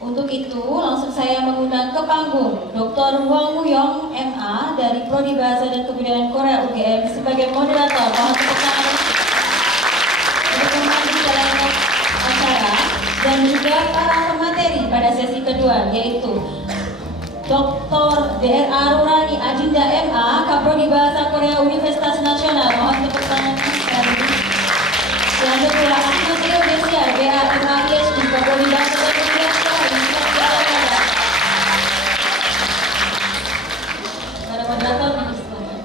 Untuk itu, langsung saya mengundang ke panggung Dr. Hwang Woo-young, MA dari Prodi Bahasa dan Kebudayaan Korea UGM sebagai moderator. Mohon tepuk tangan untuk memandu jalannya acara, dan juga para pemateri pada sesi kedua, yaitu Dr. D.R.A. Rurani Adinda MA, Kaprodi Bahasa Korea Universitas Nasional. Mohon tepuk tangan sekali. Selanjutnya, Ahmad Indonesia, B.A. MA PhD, Kaprodi Bahasa dan Kebudayaan Korea Universitas Jakarta. Para moderator, silakan.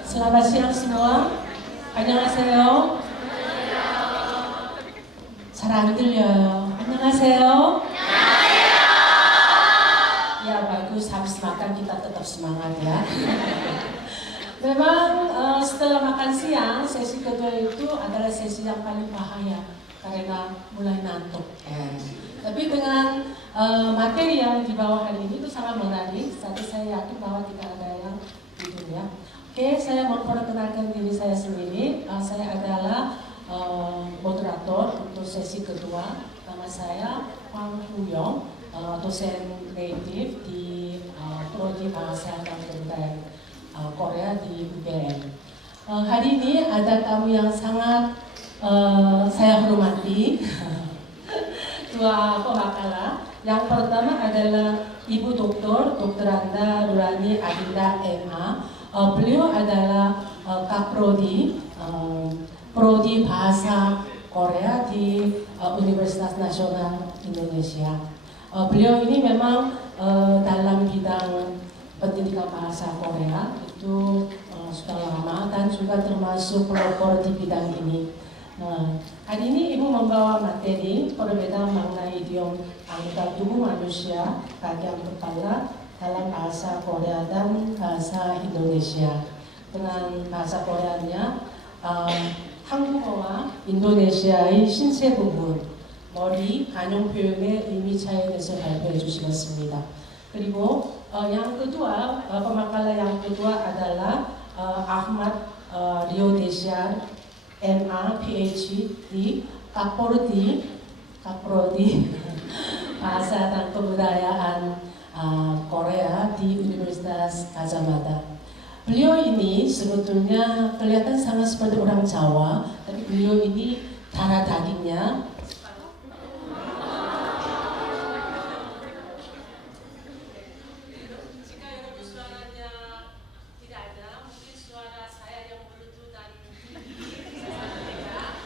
Selamat siang semua. 안녕하세요. 잘 안 들려요. 안녕하세요. Ya bagus, habis makan kita tetap semangat ya. Memang setelah makan siang, sesi kedua itu adalah sesi yang paling bahaya karena mulai ngantuk. Tapi dengan materi yang dibawa hari ini itu sangat menarik. Tapi saya yakin bahwa tidak ada yang tidur ya. Oke, saya memperkenalkan diri saya sendiri. Saya adalah moderator untuk sesi kedua. Nama saya Hwang Woo-young, dosen native di Prodi Bahasa dan Kebudayaan Korea di UGM. Hari ini ada tamu yang sangat saya hormati, dua pemakala. Yang pertama adalah Ibu Dr. Anda Rurani Adinda MA. Beliau adalah Kaprodi Prodi Bahasa Korea di Universitas Nasional Indonesia. Beliau ini memang dalam bidang pendidikan bahasa Korea itu sudah lama dan juga termasuk pelopor di bidang ini. Hari ini Ibu membawa materi perbedaan makna idiom anggota tubuh manusia bagian kepala dalam bahasa Korea dan bahasa Indonesia. Dengan bahasa Koreanya 한국어와 인도네시아의 신체 부분, 머리, 간용 표현의 의미 차이에 대해서 발표해 주시겠습니다. 그리고 yang kedua, pemakala yang kedua adalah Ahmad Riodesyar, MA, PhD, Kaprodi Bahasa dan Kebudayaan Korea di Universitas Gadjah Mada. Beliau ini sebetulnya kelihatan sangat seperti orang Jawa, tapi beliau ini darah dagingnya jika yorobu suaranya tidak ada, mungkin suara saya yang berletu dan saya sampaikan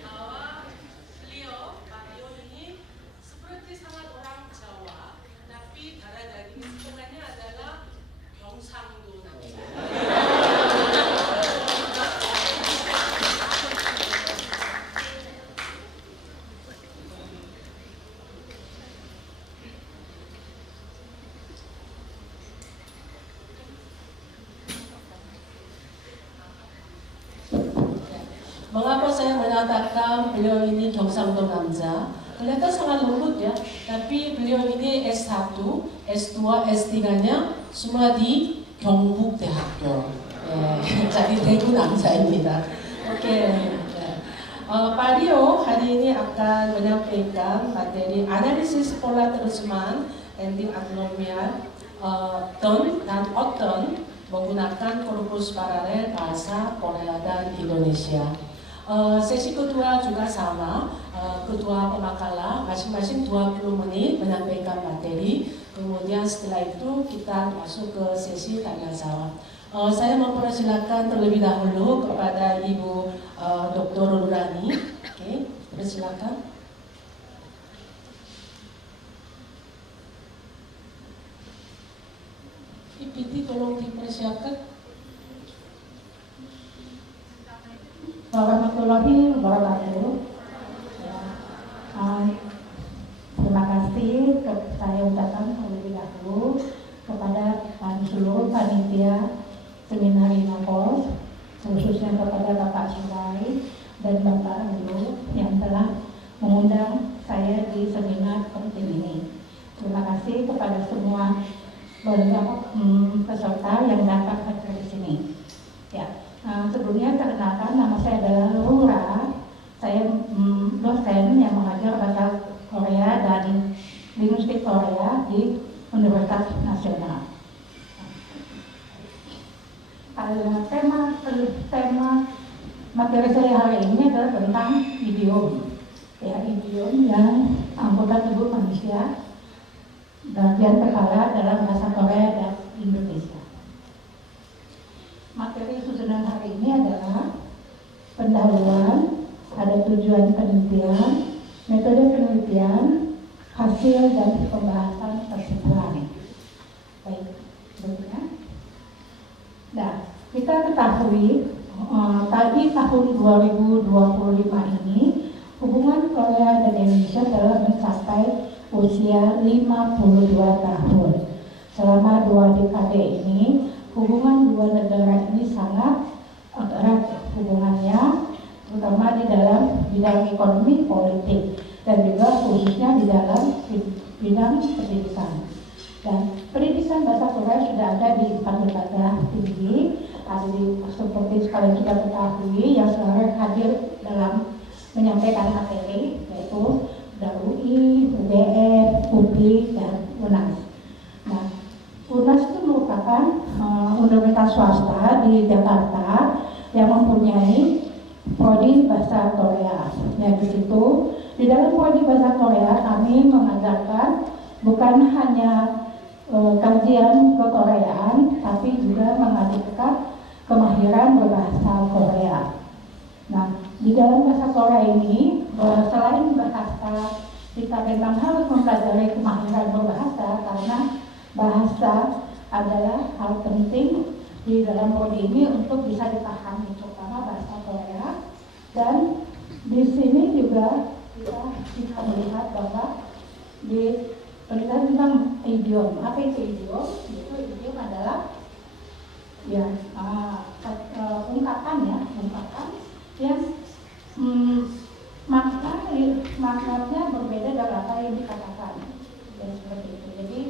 bahwa beliau, Pak Rio ini seperti sangat orang Jawa, tapi darah daging sebenarnya adalah 경상도 남자. Mengapa saya menyatakan beliau ini 경상도 남자? Kelihatan sangat lembut ya, tapi beliau ini S1, S2, S3-nya semua di 경북대학교. Jadi 대구 남자입니다. Oke. Pak Rio hari ini akan menyampaikan materi analisis pola terjemahan ending abnormal dan oton menggunakan korpus paralel bahasa Korea dan Indonesia. Sesi kedua juga sama, kedua pemakala masing-masing 20 menit menyampaikan materi, kemudian setelah itu kita masuk ke sesi tanya jawab. Saya mempersilakan terlebih dahulu kepada Ibu Dr. Rurani. Oke, persilakan. PPT tolong dipersiapkan. Warahmatullahi wabarakatuh. Terima kasih saya ucapkan terlebih dahulu kepada seluruh panitia seminar Inapos, khususnya kepada Bapak Surai dan Bapak Rio yang telah mengundang saya di seminar penting ini. Terima kasih kepada semua peserta yang dapat hadir di sini. Ya. Sebelumnya perkenalkan, nama saya adalah Rura. Saya dosen yang mengajar Korea di Universitas Nasional. Tema materi saya hari ini adalah tentang idiom. Ya, idiom yang anggota tubuh manusia bagian kepala dalam bahasa Korea dan Indonesia. Materi susunan hari ini adalah pendahuluan, ada tujuan penelitian, metode penelitian, hasil dan pembahasan kesimpulan. Baik, berikutnya. Nah, kita ketahui tadi tahun 2025 ini hubungan Korea dan Indonesia telah mencapai usia 52 tahun. Selama 2 dekade ini, hubungan dua negara ini sangat erat hubungannya, terutama di dalam bidang ekonomi, politik, dan juga khususnya di dalam bidang pendidikan. Dan pendidikan bahasa Korea sudah ada di 4 lembaga tinggi, ada di seperti sekalian kita ketahui yang sekarang hadir dalam menyampaikan materi, yaitu UI, UGM, UPI, dan UNAS. Nah, UNAS itu merupakan universitas swasta di Jakarta yang mempunyai prodi bahasa Korea. Ya, di situ di dalam prodi bahasa Korea kami mengajarkan bukan hanya kajian kekoreaan, tapi juga mengajarkan kemahiran berbahasa Korea. Nah, di dalam bahasa Korea ini selain bahasa, kita memang harus mempelajari kemahiran berbahasa karena bahasa adalah hal penting di dalam prodi ini untuk bisa dipahami, terutama bahasa Korea. Dan di sini juga kita bisa melihat bahwa di penelitian tentang idiom. Apa itu idiom? Itu idiom adalah ya ungkapan yang maknanya berbeda dari apa yang dikatakan. Ya, seperti itu. Jadi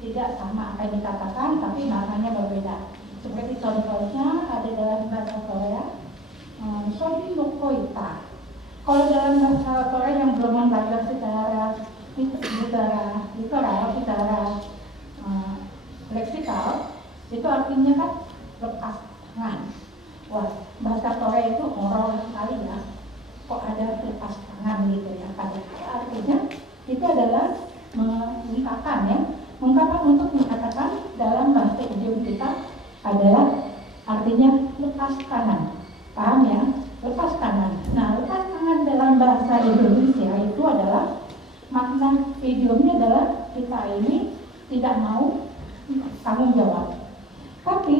tidak sama apa yang dikatakan, tapi maknanya berbeda. Seperti contohnya ada dalam bahasa Korea, Sodi Mokoita. Kalau dalam bahasa Korea yang belum belajar secara literal, secara leksikal, itu artinya kan lepas tangan. Wah, bahasa Korea itu horor sekali ya. Kok ada lepas tangan gitu ya? Padahal artinya itu adalah mengungkapkan ya. Ungkapan untuk mengatakan dalam bahasa idiom kita adalah artinya lepas tangan. Paham ya? Lepas tangan. Nah, lepas tangan dalam bahasa Indonesia itu adalah makna idiomnya adalah kita ini tidak mau tanggung jawab. Tapi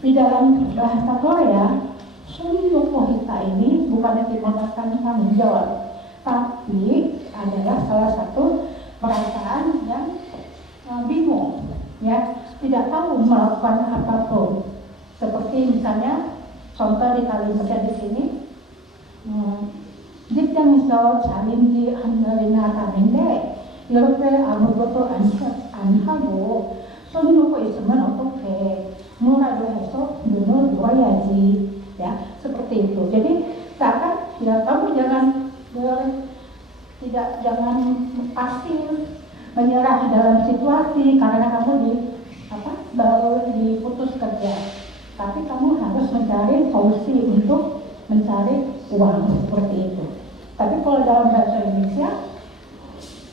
di dalam bahasa Korea, Sunyokohita ini bukan merupakan tanggung jawab, tapi adalah salah satu perasaan yang bingung, ya, tidak tahu melakukan apapun. Seperti misalnya contoh di kalimatnya di sini, 직장에서 자린지 한 달이나 다는데 이렇게 아무것도 안 하고 손 놓고 있으면 어떡해, 뭐라도 해서 눈을 누워야지, ya, seperti itu. Jadi seakan ya kamu jangan pasif menyerah dalam situasi karena kamu baru diputus kerja, tapi kamu harus mencari solusi untuk mencari uang, seperti itu. Tapi kalau dalam bahasa Indonesia,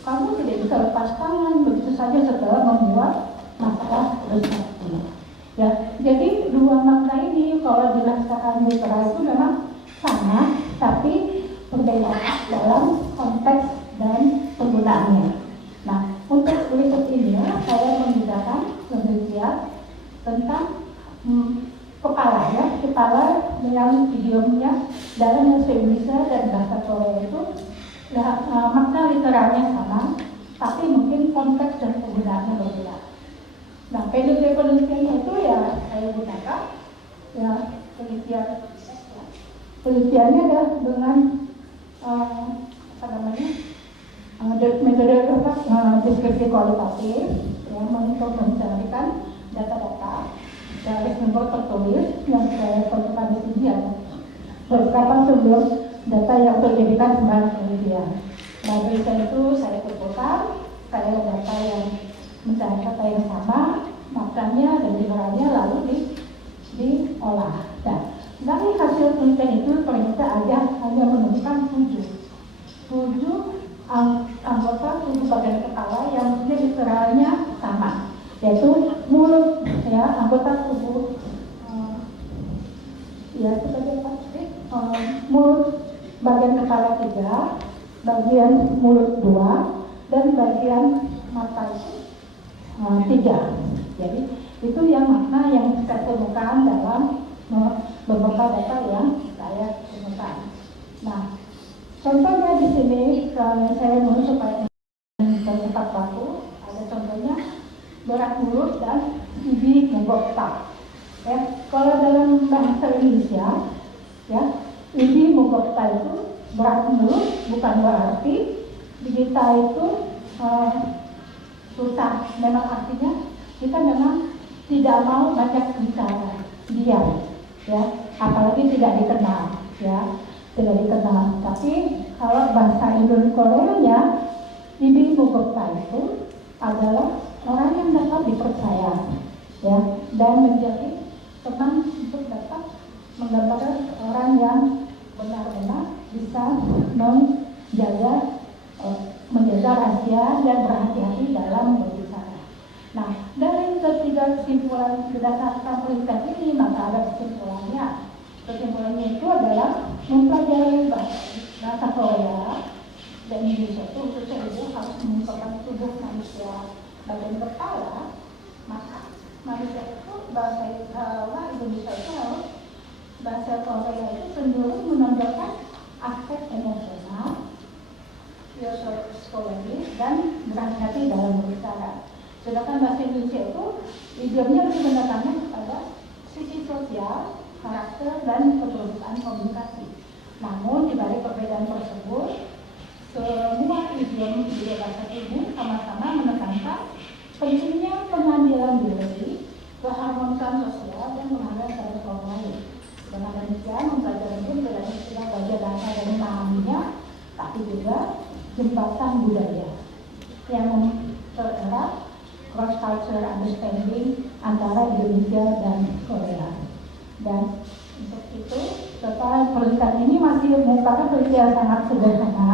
kamu tidak bisa lepas tangan begitu saja setelah membuat masalah besar ini. Ya, jadi dua makna ini kalau dirasakan literal itu memang sama, tapi berbeda dalam konteks dan penggunaannya. Nah, untuk berikut ini saya menggunakan penelitian tentang kepala yang idiomnya dalam bahasa Indonesia dan bahasa Korea itu makna literalnya sama, tapi mungkin konteks dan penggunaannya berbeda. Nah, penelitiannya itu ya saya gunakan ya penelitiannya adalah dengan metode deskripsi kualitatif yang untuk mencarikan data-data dari sumber tertulis yang saya tentukan di sini ada beberapa sumber data yang terjadikan sebagai penelitian. Nah, dari itu saya kumpulkan saya data yang mencari data yang sama, makannya dan mineralnya lalu diolah. Nah, dari hasil penelitian itu ternyata hanya menemukan 7 anggota tubuh bagian kepala yang mineralnya sama, yaitu mulut, ya, anggota tubuh ya sebagai pasti mulut bagian kepala 3, bagian mulut 2, dan bagian mata itu 3. Jadi itu yang makna yang saya temukan dalam beberapa data yang saya temukan. Nah, contohnya di sini saya mau supaya cepat waktu, ada contohnya berat mulut dan gigi menggoktak. Ya, kalau dalam bahasa Indonesia, ya, gigi menggoktak itu berat mulut, bukan berarti kita itu susah. Memang artinya kita memang tidak mau banyak bicara, diam, ya, apalagi tidak dikenal, ya, tidak dikenal. Tapi kalau bahasa Indonesia Koreanya, gigi menggoktak itu adalah orang yang dapat dipercaya, ya, dan menjadi teman untuk dapat menggambarkan orang yang benar-benar bisa menjaga rahasia dan berhati-hati dalam berbicara. Nah, dari ketiga kesimpulan berdasarkan penelitian ini, maka ada kesimpulannya. Kesimpulannya itu adalah mempelajari bahasa Korea dan Indonesia itu khususnya itu harus mengungkapkan tubuh manusia bagian kepala, maka manusia itu bahasa Indonesia itu harus bahasa Korea itu cenderung menonjolkan aspek emosional, psikologis, dan berhati-hati dalam berbicara. Sedangkan bahasa Indonesia itu idiomnya lebih menekankan kepada sisi sosial, karakter, dan keterbukaan komunikasi. Namun di balik perbedaan tersebut, semua idiom di bahasa ini sama-sama menekankan pentingnya pengambilan diri, keharmonisan sosial, dan penghargaan terhadap orang lain. Dengan demikian, mempelajari pun tidak hanya belajar bahasa dan memahaminya, tapi juga jembatan budaya yang mempererat cross-cultural understanding antara Indonesia dan Korea. Dan untuk itu, setelah penelitian ini masih merupakan penelitian sangat sederhana.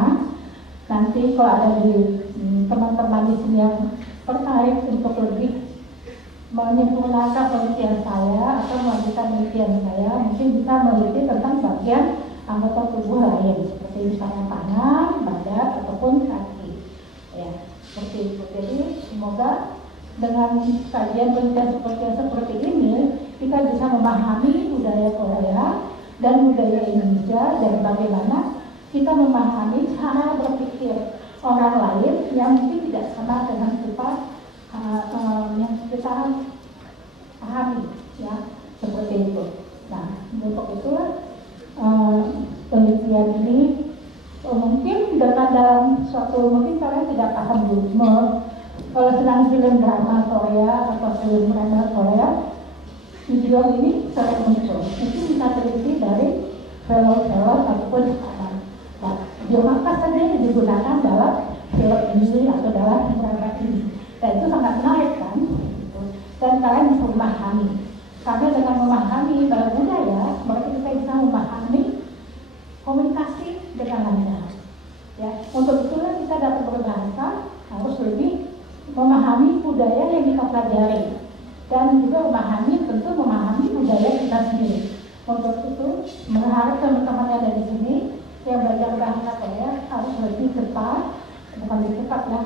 Nanti kalau ada di teman-teman di sini yang tertarik untuk lebih menyempurnakan penelitian saya atau melanjutkan penelitian saya, mungkin bisa meneliti tentang bagian anggota tubuh lain seperti misalnya tangan, badan, ataupun kaki. Ya, seperti itu. Jadi semoga dengan kajian penelitian seperti ini kita bisa memahami budaya Korea dan budaya Indonesia, dan bagaimana kita memahami cara berpikir orang lain yang mungkin tidak sama dengan kita yang kita pahami, ya, seperti itu. Nah, untuk itulah penelitian ini mungkin dalam suatu, mungkin kalian tidak paham dulu kalau sedang film drama Korea atau film drama Korea, video ini sering muncul. Itu bisa teliti dari film-film ataupun sekarang. Nah, biomarker saja yang digunakan dalam film ini atau dalam drama ini. Dan itu sangat menarik kan? Dan kalian bisa memahami. Karena dengan memahami budaya, berarti kita bisa memahami komunikasi dengan lancar. Ya, untuk itulah kita dapat berbahasa harus lebih memahami budaya yang kita pelajari, dan juga memahami budaya kita sendiri. Untuk itu, mengharap teman-teman yang ada di sini yang belajar bahasa Korea harus lebih cepat, bukan lebih cepat ya,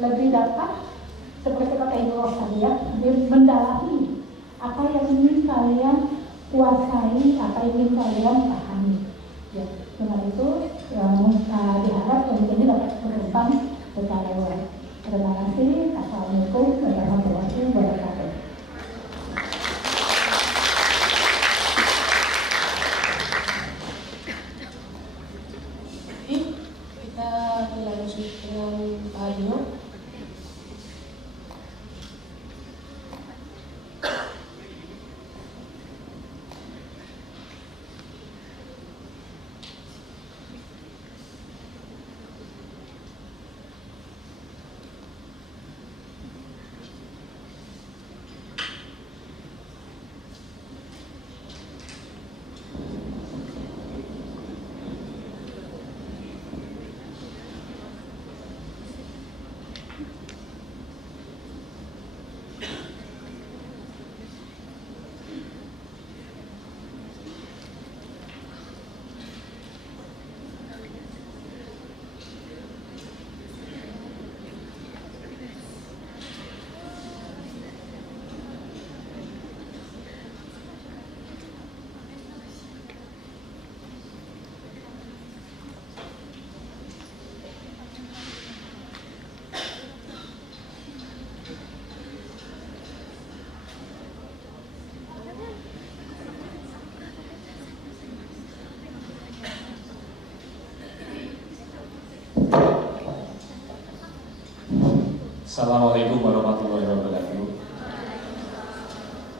lebih dapat seperti kata Ibu Rosa ya, mendalami apa yang ingin kalian kuasai, apa yang ingin kalian pahami. Ya, dengan itu diharap ini dapat berkembang secara luas. Terima kasih. Assalamualaikum warahmatullahi wabarakatuh. Kita lanjut dengan Pak Dio. Assalamualaikum warahmatullahi wabarakatuh.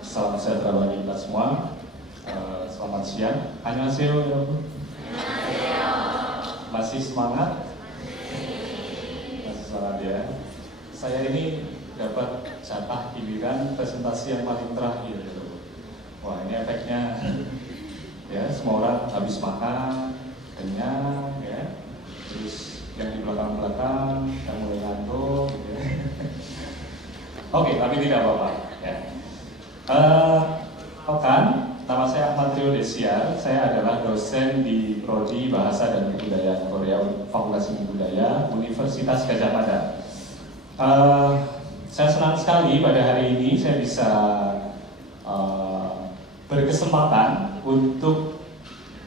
Salam sejahtera bagi kita semua. Selamat siang. Annyeonghaseyo ya Bu. Masih semangat? Masih semangat ya. Saya ini dapat jatah giliran presentasi yang paling terakhir gitu. Wah, ini efeknya ya, semua orang habis makan, kenyang ya. Terus yang di belakang-belakang yang mulai ngantuk gitu ya. Oke, tapi tidak apa-apa ya. Nama saya Ahmad Rio Desiar. Saya adalah dosen di Prodi Bahasa dan Kebudayaan Korea, Fakultas Ilmu Budaya, Universitas Gadjah Mada. Saya senang sekali pada hari ini saya bisa berkesempatan untuk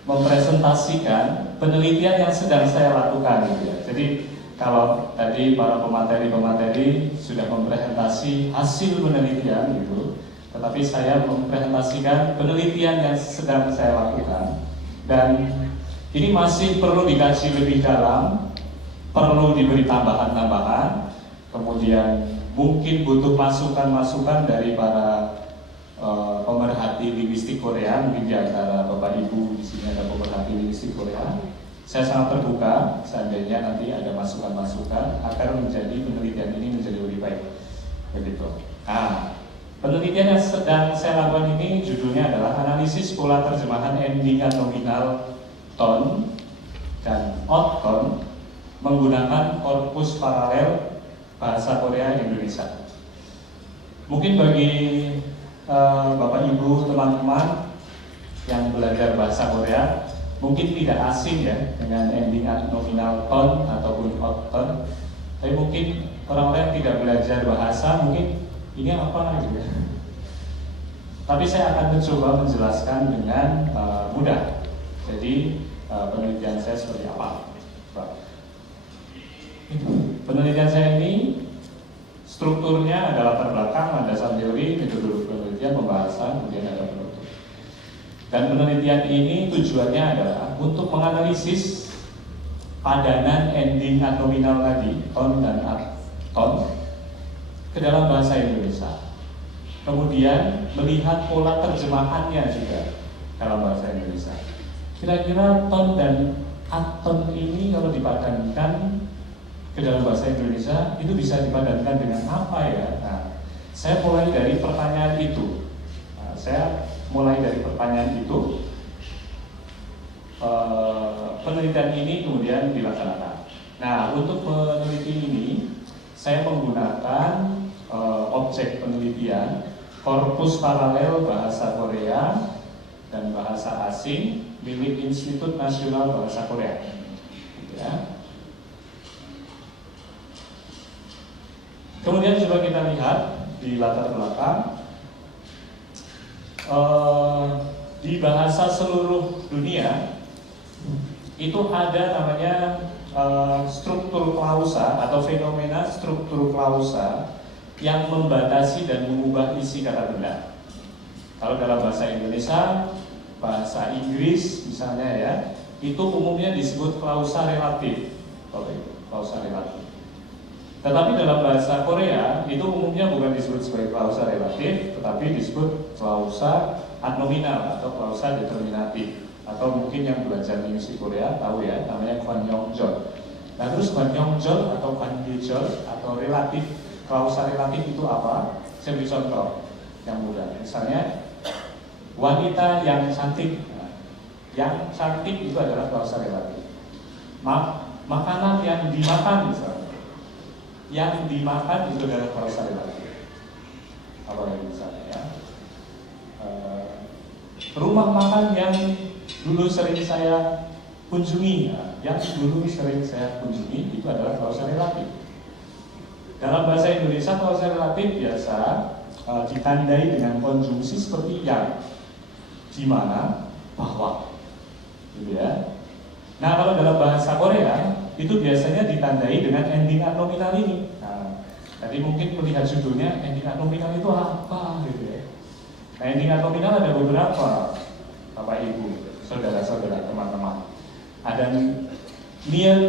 mempresentasikan penelitian yang sedang saya lakukan gitu ya. Jadi kalau tadi para pemateri sudah mempresentasi hasil penelitian gitu, tetapi saya mempresentasikan penelitian yang sedang saya lakukan, dan ini masih perlu dikaji lebih dalam, perlu diberi tambahan-tambahan, kemudian mungkin butuh masukan-masukan dari para pemerhati linguistik Korea. Mungkin di antara Bapak Ibu di sini ada pemerhati linguistik Korea. Saya sangat terbuka seandainya nanti ada masukan-masukan agar menjadi penelitian ini menjadi lebih baik. Begitu. Penelitian yang sedang saya lakukan ini judulnya adalah analisis pola terjemahan endingan nominal ton dan odd ton menggunakan korpus paralel bahasa Korea Indonesia. Mungkin bagi Bapak Ibu teman-teman yang belajar bahasa Korea mungkin tidak asing ya dengan endingan nominal ton ataupun odd ton. Tapi mungkin orang-orang yang tidak belajar bahasa mungkin ini apa gitu ya. Tapi saya akan mencoba menjelaskan dengan mudah. Jadi penelitian saya seperti apa? Penelitian saya ini strukturnya adalah latar belakang, landasan teori, metodologi penelitian, pembahasan, kemudian ada penutup. Dan penelitian ini tujuannya adalah untuk menganalisis padanan ending nominal tadi, ton dan ton, ke dalam bahasa Indonesia. Kemudian melihat pola terjemahannya juga dalam bahasa Indonesia. Kira-kira ton dan aton ini kalau dipadankan ke dalam bahasa Indonesia itu bisa dipadankan dengan apa ya? Saya mulai dari pertanyaan itu. Penelitian ini kemudian dilaksanakan. Nah, untuk peneliti ini saya menggunakan objek penelitian korpus paralel bahasa Korea dan bahasa asing milik Institut Nasional Bahasa Korea. Ya. Kemudian coba kita lihat di latar belakang di bahasa seluruh dunia itu ada namanya struktur klausa atau fenomena struktur klausa yang membatasi dan mengubah isi kata benda. Kalau dalam bahasa Indonesia, bahasa Inggris misalnya ya, itu umumnya disebut klausa relatif. Klausa relatif. Tetapi dalam bahasa Korea itu umumnya bukan disebut sebagai klausa relatif, tetapi disebut klausa adnominal atau klausa determinatif. Atau mungkin yang belajar linguistik Korea tahu ya, namanya kwanyeongjol. Nah, terus kwanyeongjol atau kwanyeongjol atau relatif, klausa relatif itu apa? Saya beri contoh yang mudah. Misalnya wanita yang cantik. Yang cantik itu adalah klausa relatif. Makanan yang dimakan misalnya. Yang dimakan itu adalah klausa relatif. Apa lagi misalnya ya? Rumah makan yang dulu sering saya kunjungi, yang dulu sering saya kunjungi itu adalah klausa relatif. Dalam bahasa Indonesia klausa relatif biasa ditandai dengan konjungsi seperti yang, di mana, bahwa, gitu ya. Nah, kalau dalam bahasa Korea itu biasanya ditandai dengan ending nominal ini. Nah, tadi mungkin melihat judulnya ending nominal itu apa, gitu ya. Nah, ending nominal ada beberapa, Bapak Ibu, saudara-saudara, teman-teman. Ada nil,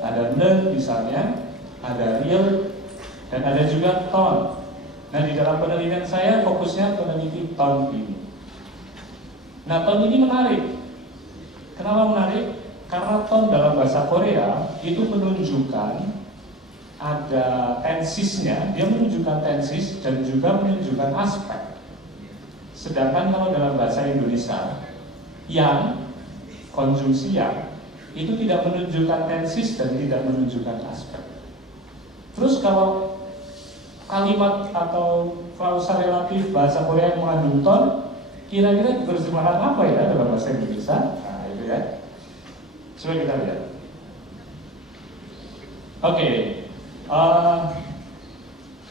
ada ne misalnya, ada real, dan ada juga ton. Nah, di dalam penelitian saya fokusnya peneliti ton ini. Nah, ton ini menarik. Kenapa menarik? Karena ton dalam bahasa Korea itu menunjukkan ada tensisnya, dia menunjukkan tensis dan juga menunjukkan aspek. Sedangkan kalau dalam bahasa Indonesia, yang konjungsi yang itu tidak menunjukkan tensis dan tidak menunjukkan aspek. Terus kalau kalimat atau klausa relatif bahasa Korea yang mengandung ton, kira-kira diterjemahkan apa ya dalam bahasa Indonesia? Nah, itu ya. Coba kita lihat. Oke,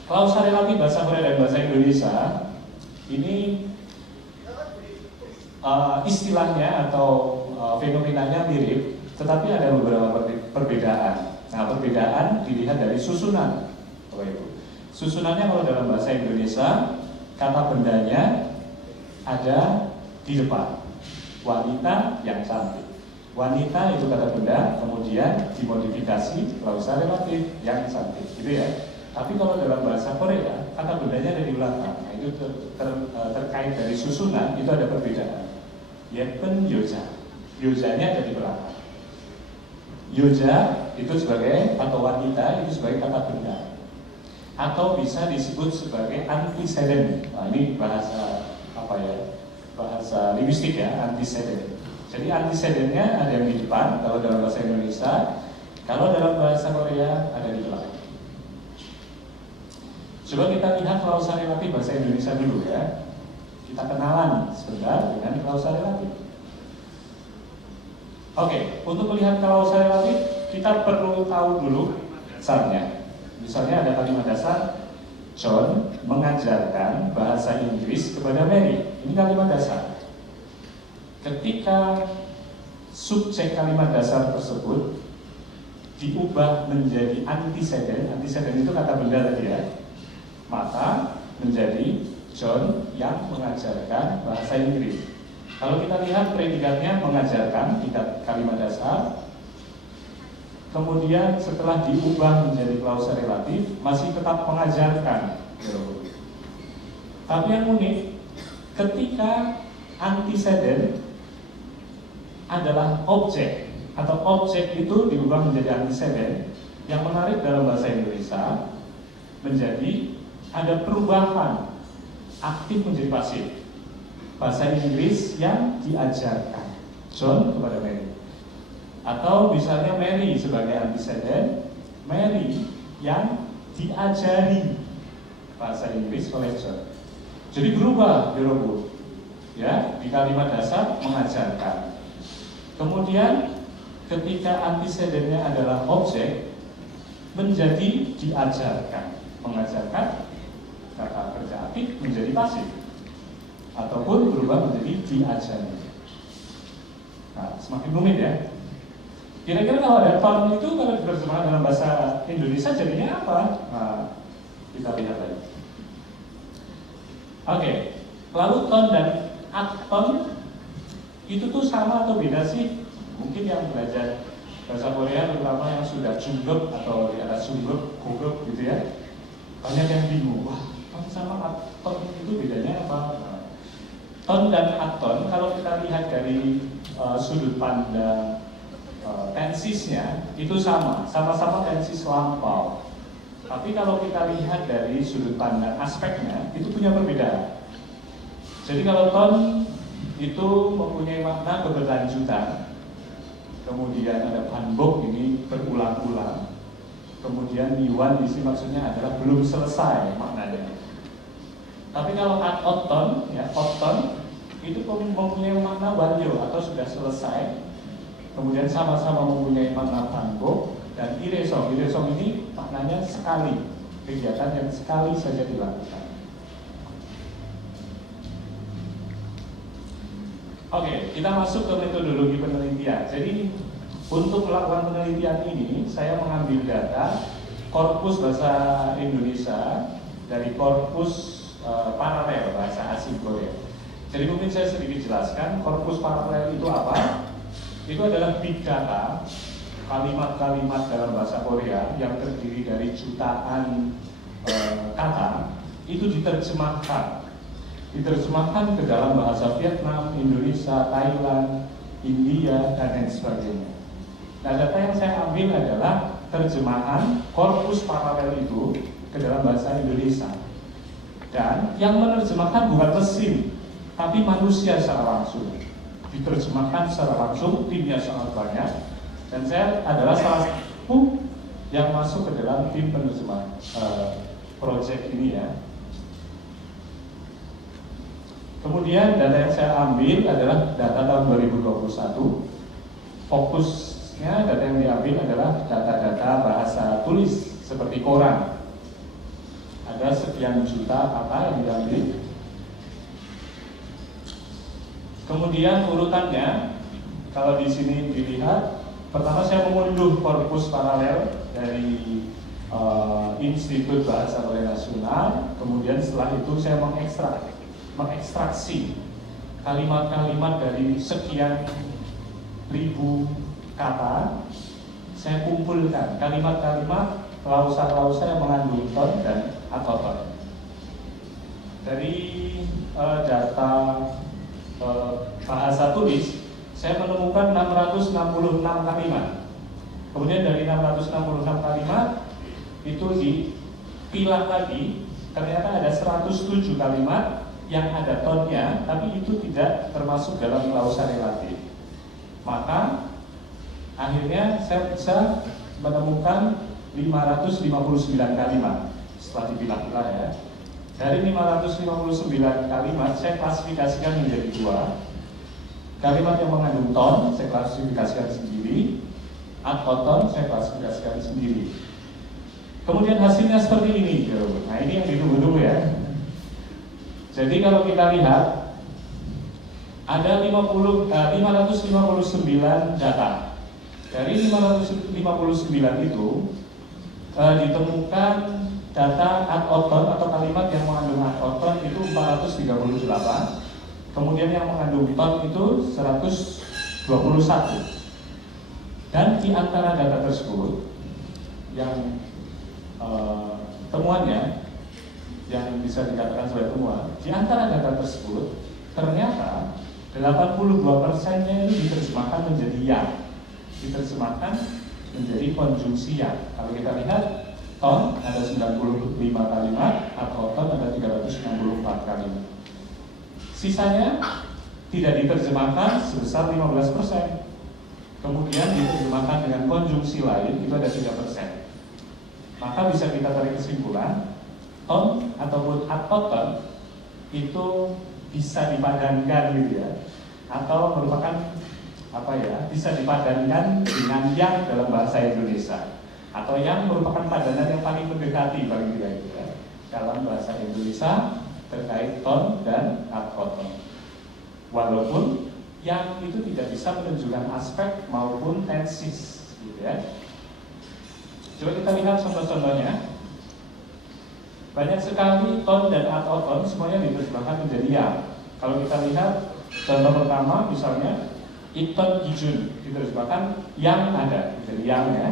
klausa relatif bahasa Korea dan bahasa Indonesia ini istilahnya atau fenomenanya mirip, tetapi ada beberapa perbedaan. Nah, perbedaan dilihat dari susunan. Susunannya kalau dalam bahasa Indonesia, kata bendanya ada di depan. Wanita yang cantik. Wanita itu kata benda, kemudian dimodifikasi klausa relatif yang cantik, gitu ya. Tapi kalau dalam bahasa Korea, kata bendanya ada di belakang. Nah, itu terkait dari susunan, itu ada perbedaan. Yepen yoja, yojanya ada di belakang. Yoja itu sebagai atau wanita itu sebagai kata benda, atau bisa disebut sebagai antecedent. Nah, ini bahasa apa ya? Bahasa linguistik ya, antecedent. Jadi antecedentnya ada yang di depan kalau dalam bahasa Indonesia, kalau dalam bahasa Korea ada di belakang. Coba kita lihat klausa relatif bahasa Indonesia dulu ya. Kita kenalan sebentar dengan klausa relatif. Oke, untuk melihat klausa relatif kita perlu tahu dulu dasarnya. Misalnya ada kalimat dasar, John mengajarkan bahasa Inggris kepada Mary. Ini kalimat dasar. Ketika subjek kalimat dasar tersebut diubah menjadi antecedent, antecedent itu kata benda tadi ya, maka menjadi John yang mengajarkan bahasa Inggris. Kalau kita lihat predikatnya mengajarkan di kalimat dasar, kemudian setelah diubah menjadi klausa relatif masih tetap mengajarkan. Tapi yang unik, ketika antecedent adalah objek atau objek itu diubah menjadi antecedent, yang menarik dalam bahasa Indonesia menjadi ada perubahan aktif menjadi pasif. Bahasa Inggris yang diajarkan John kepada Mary, atau misalnya Mary sebagai antecedent, Mary yang diajari bahasa Inggris oleh John. Jadi berubah dirubah ya, di kalimat dasar mengajarkan. Kemudian ketika antecedentnya adalah objek menjadi diajarkan, mengajarkan kata kerja aktif menjadi pasif ataupun berubah menjadi diajari. Nah, semakin rumit ya. Kira-kira kalau ada ton itu kalau diterjemahkan dalam bahasa Indonesia jadinya apa? Nah, kita lihat lagi. Oke, lalu ton dan akton itu tuh sama atau beda sih? Mungkin yang belajar bahasa Korea terutama yang sudah jungguk atau di atas jungguk, guguk gitu ya, banyak yang bingung. Wah, ton sama akton itu bedanya apa? Nah, ton dan akton kalau kita lihat dari sudut pandang tensisnya itu sama-sama tensis lampau. Tapi kalau kita lihat dari sudut pandang aspeknya itu punya perbedaan. Jadi kalau ton itu mempunyai makna keberlanjutan, kemudian ada banbok ini berulang-ulang, kemudian Yuan di sini maksudnya adalah belum selesai maknanya. Tapi kalau ad-oton, ya oton itu mempunyai makna wanyo atau sudah selesai, kemudian sama-sama mempunyai makna banbok. Dan iresong ini maknanya sekali, kegiatan yang sekali saja dilakukan. Oke, kita masuk ke metodologi penelitian. Jadi untuk melakukan penelitian ini, saya mengambil data korpus bahasa Indonesia dari korpus paralel bahasa asing Korea. Jadi mungkin saya sedikit jelaskan korpus paralel itu apa? Itu adalah big data, kalimat-kalimat dalam bahasa Korea yang terdiri dari jutaan kata itu diterjemahkan ke dalam bahasa Vietnam, Indonesia, Thailand, India, dan lain sebagainya. Nah, data yang saya ambil adalah terjemahan korpus paralel itu ke dalam bahasa Indonesia. Dan yang menerjemahkan bukan mesin, tapi manusia secara langsung. Diterjemahkan secara langsung, timnya sangat banyak. Dan saya adalah salah satu yang masuk ke dalam tim penerjemah proyek ini ya. Kemudian data yang saya ambil adalah data tahun 2021. Fokusnya data yang diambil adalah data-data bahasa tulis seperti koran. Ada sekian juta kata yang diambil. Kemudian urutannya, kalau di sini dilihat, pertama saya mengunduh korpus paralel dari Institut Bahasa Korea Nasional. Kemudian setelah itu saya mengekstraksi kalimat-kalimat dari sekian ribu kata. Saya kumpulkan kalimat-kalimat, klausa-klausa yang mengandung ton dan atoton. Dari data bahasa tulis, saya menemukan 666 kalimat. Kemudian dari 666 kalimat itu dipilah lagi, ternyata ada 107 kalimat yang ada tonnya, tapi itu tidak termasuk dalam klausa relatif. Maka akhirnya saya bisa menemukan 559 kalimat setelah dipilah-pilah ya. Dari 559 kalimat saya klasifikasikan menjadi dua. Kalimat yang mengandung ton saya klasifikasikan sendiri, atoton saya klasifikasikan sendiri. Kemudian hasilnya seperti ini. Nah, ini yang ditunggu-tunggu ya. Jadi kalau kita lihat ada 559 data. Dari 559 itu ditemukan data atoton atau kalimat yang mengandung atoton itu 438. Kemudian yang mengandung ton itu 121. Dan di antara data tersebut yang temuannya yang bisa dikatakan sebagai temuan, di antara data tersebut ternyata 82%-nya itu diterjemahkan menjadi yang, diterjemahkan menjadi konjungsi yang. Kalau kita lihat ton ada 95 kalimat, atoton ada 364 kalimat. Sisanya tidak diterjemahkan sebesar 15%. Kemudian diterjemahkan dengan konjungsi lain itu ada 3%. Maka bisa kita tarik kesimpulan, ton ataupun atoton itu bisa dipadankan gitu ya, atau merupakan bisa dipadankan dengan yang dalam bahasa Indonesia, atau yang merupakan padanan yang paling mendekati paling tidak itu ya, dalam bahasa Indonesia terkait ton dan atoton. Walaupun yang itu tidak bisa menunjukkan aspek maupun tensis gitu ya. Coba kita lihat contoh-contohnya. Banyak sekali ton dan atoton semuanya diterjemahkan menjadi yang. Kalau kita lihat contoh pertama misalnya iton gijun diterjemahkan yang ada, jadi yang ya.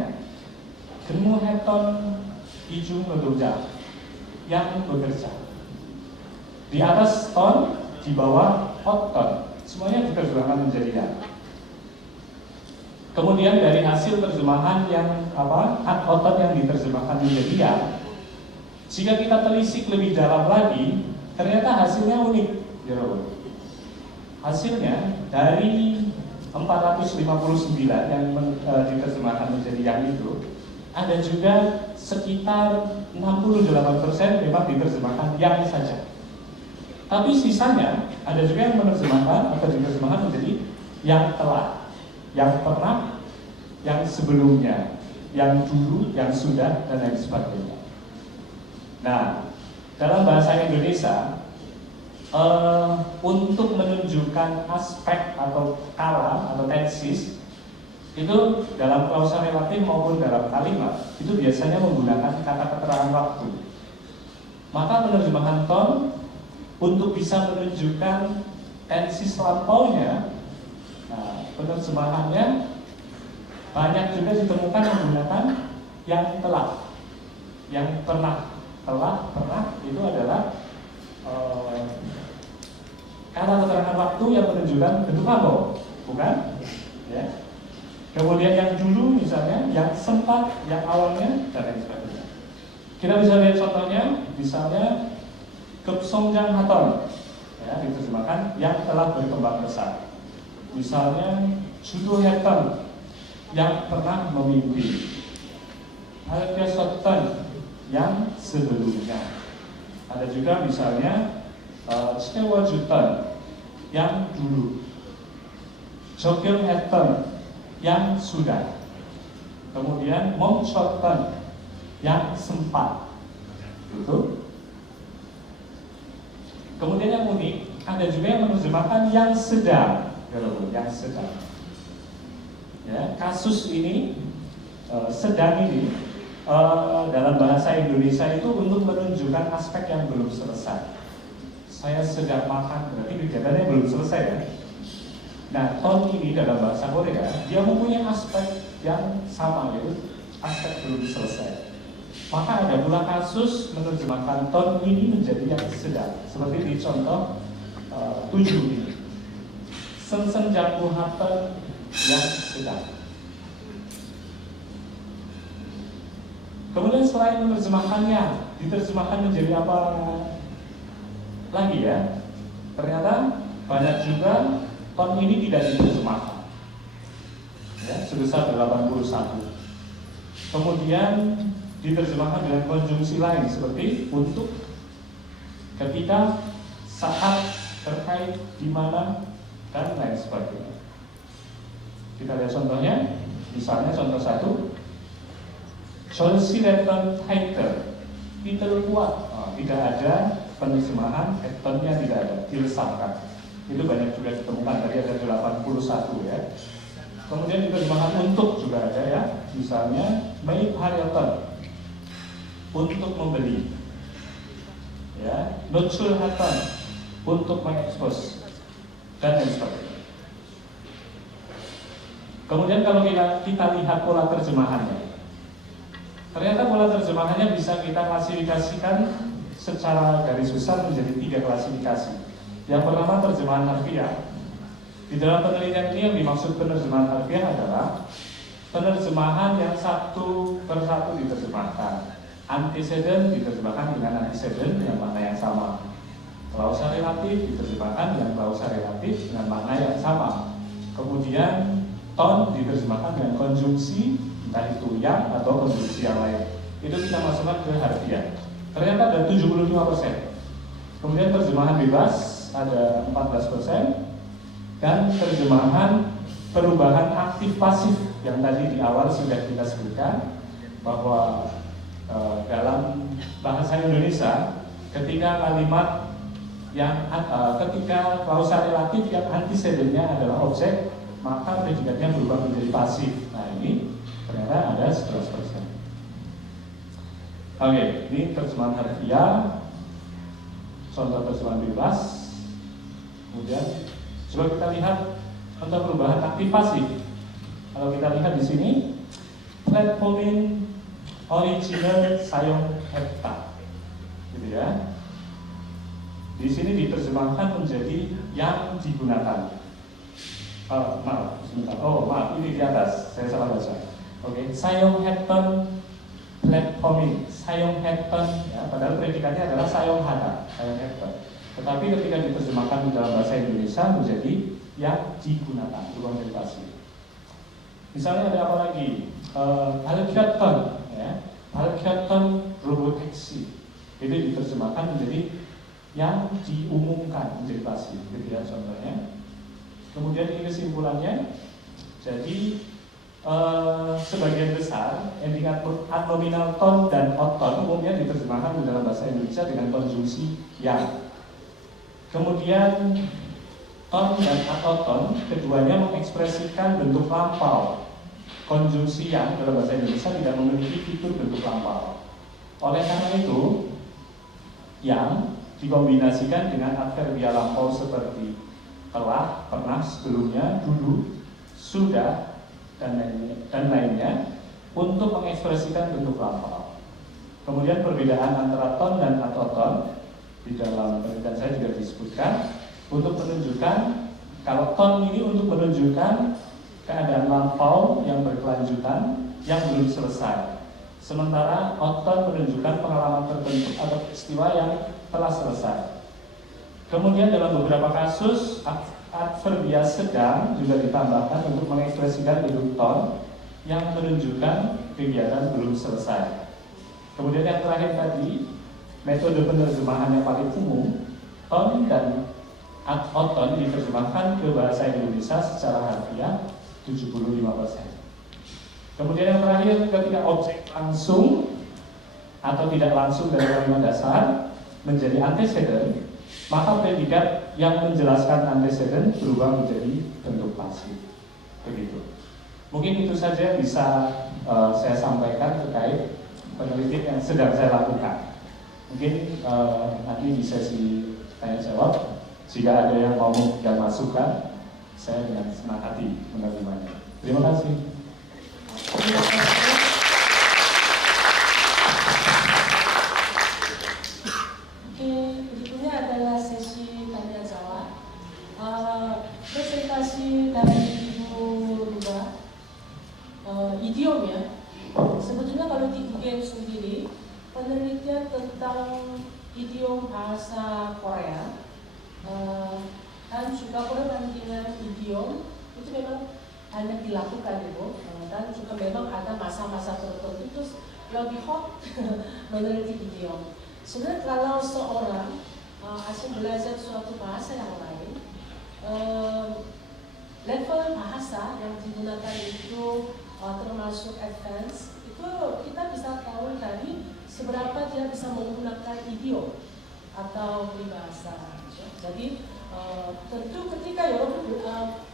Gemu heton gijun bekerja, yang bekerja. Di atas ton, di bawah oton, semuanya diterjemahkan menjadi yang. Kemudian dari hasil terjemahan yang atoton yang diterjemahkan menjadi yang, jika kita telisik lebih dalam lagi, ternyata hasilnya unik. Hasilnya dari 459 yang diterjemahkan menjadi yang itu, ada juga sekitar 68% memang diterjemahkan yang saja. Tapi sisanya ada juga yang menerjemahkan atau diterjemahkan menjadi yang telah, yang pernah, yang sebelumnya, yang dulu, yang sudah, dan lain sebagainya. Nah, dalam bahasa Indonesia untuk menunjukkan aspek atau kalam atau tensis itu dalam klausa relatif maupun dalam kalimat itu biasanya menggunakan kata keterangan waktu. Maka penerjemahan ton untuk bisa menunjukkan tensis lampaunya, nah, penerjemahannya banyak juga ditemukan menggunakan yang telah, yang pernah, telah, pernah itu adalah kata keterangan waktu yang menunjukkan bentuk lampau, bukan? Ya. Kemudian yang dulu misalnya, yang sempat, yang awalnya, dan lain sebagainya. Kita bisa lihat contohnya, misalnya Kepsongjanhaton, ya, diterjemahkan yang telah berkembang besar. Misalnya Judoheton, yang pernah memimpin. Alkesoton, yang sebelumnya. Ada juga misalnya Chewajuton, yang dulu. Jogilheton, yang sudah. Kemudian Momchoton, yang sempat. Itu. Kemudian yang unik, ada juga yang menerjemahkan yang sedang, yang sedang. Ya, kasus ini, sedang ini, dalam bahasa Indonesia itu untuk menunjukkan aspek yang belum selesai. Saya sedang makan, berarti kegiatannya belum selesai ya. Nah, ton ini dalam bahasa Korea, dia mempunyai aspek yang sama, yaitu aspek belum selesai. Maka ada pula kasus menerjemahkan ton ini menjadi yang sedang, seperti di contoh 7 ini. Sensenjangkuhaten yang sedang. Kemudian selain menerjemahkannya, diterjemahkan menjadi apa lagi ya? Ternyata banyak juga ton ini tidak diterjemahkan, ya, sebesar 81. Kemudian diterjemahkan dengan konjungsi lain seperti untuk, ketika, saat, terkait, di mana, dan lain sebagainya. Kita lihat contohnya, misalnya contoh 1, Jolsileton title, titel kuat, tidak ada penerjemahan, etonnya tidak ada, dilesatkan. Itu banyak juga ditemukan, tadi ada 81 ya. Kemudian diterjemahkan untuk juga ada ya, misalnya Mei Haryoton, untuk membeli, ya, Nutsulhaton, untuk mengekspos, dan lain sebagainya. Kemudian kalau kita lihat pola terjemahannya, ternyata pola terjemahannya bisa kita klasifikasikan secara garis besar menjadi 3 klasifikasi. Yang pertama, terjemahan harfiah. Di dalam penelitian ini yang dimaksud penerjemahan harfiah adalah penerjemahan yang satu persatu diterjemahkan. Antecedent diterjemahkan dengan antecedent yang makna yang sama. Klausa relatif diterjemahkan dengan klausa relatif dengan makna yang sama. Kemudian ton diterjemahkan dengan konjungsi, entah itu yang atau konjungsi yang lain. Itu kita masukkan ke harfiah. Ternyata ada 75%. Kemudian terjemahan bebas ada 14%. Dan terjemahan perubahan aktif pasif yang tadi di awal sudah kita sebutkan, bahwa dalam bahasa Indonesia ketika kalimat yang ketika klausa relatif yang antecedennya adalah objek, maka predikatnya berubah menjadi pasif. Nah, ini ternyata ada 11%. Oke, ini terjemahan harfiah, contoh terjemahan bebas. Kemudian coba kita lihat contoh perubahan aktif pasif. Kalau kita lihat di sini, platforming original sayong hepta, gitu ya. Di sini diterjemahkan menjadi yang digunakan. Maaf, sebentar. Oh, maaf, ini di atas. Saya salah baca. Oke, sayong hepton platforming, sayong hepton, ya, padahal predikatnya adalah sayong hata, sayong hepton. Tetapi ketika diterjemahkan di dalam bahasa Indonesia menjadi yang digunakan, bukan menjadi pasif. Misalnya ada apa lagi? Alkyoton, ya, Alkyoton robotaxi. Itu diterjemahkan menjadi yang diumumkan menjadi pasif, gitu ya contohnya. Kemudian ini kesimpulannya, jadi sebagian besar ending adnominal ton dan oton umumnya diterjemahkan di dalam bahasa Indonesia dengan konjungsi yang. Kemudian ton dan atoton keduanya mengekspresikan bentuk lampau. Konjungsi yang dalam bahasa Indonesia tidak memiliki fitur bentuk lampau. Oleh karena itu, yang dikombinasikan dengan adverbia lampau seperti telah, pernah, sebelumnya, dulu, sudah, dan lainnya untuk mengekspresikan bentuk lampau. Kemudian perbedaan antara ton dan atoton di dalam penelitian saya juga disebutkan untuk menunjukkan kalau ton ini untuk menunjukkan keadaan lampau yang berkelanjutan yang belum selesai. Sementara oton menunjukkan pengalaman tertentu atau peristiwa yang telah selesai. Kemudian dalam beberapa kasus adverbia sedang juga ditambahkan untuk mengekspresikan bentuk ton yang menunjukkan kegiatan belum selesai. Kemudian yang terakhir tadi, metode penerjemahan yang paling umum, ton dan oton diterjemahkan ke bahasa Indonesia secara harfiah 75%. Kemudian yang terakhir, ketika objek langsung atau tidak langsung dari kalimat dasar menjadi antecedent, maka predikat yang menjelaskan antecedent berubah menjadi bentuk pasif. Begitu. Mungkin itu saja bisa saya sampaikan terkait penelitian yang sedang saya lakukan. Mungkin nanti di sesi tanya jawab, jika ada yang mau dan masukan, saya dengan senang hati menerimanya. Terima kasih. Oke, berikutnya adalah sesi tanya jawab. Presentasi dari Ibu Luba, idiom ya. Sebetulnya kalau di UGM sendiri, penelitian tentang idiom bahasa Korea dan juga perbandingan idiom itu memang hanya dilakukan Ibu, dan juga memang ada masa-masa tertentu itu lebih hot meneliti idiom. Sebenarnya kalau seorang asing belajar suatu bahasa yang lain, level bahasa yang digunakan itu termasuk advance, itu kita bisa tahu dari seberapa dia bisa menggunakan idiom atau peribahasa. Jadi tentu ketika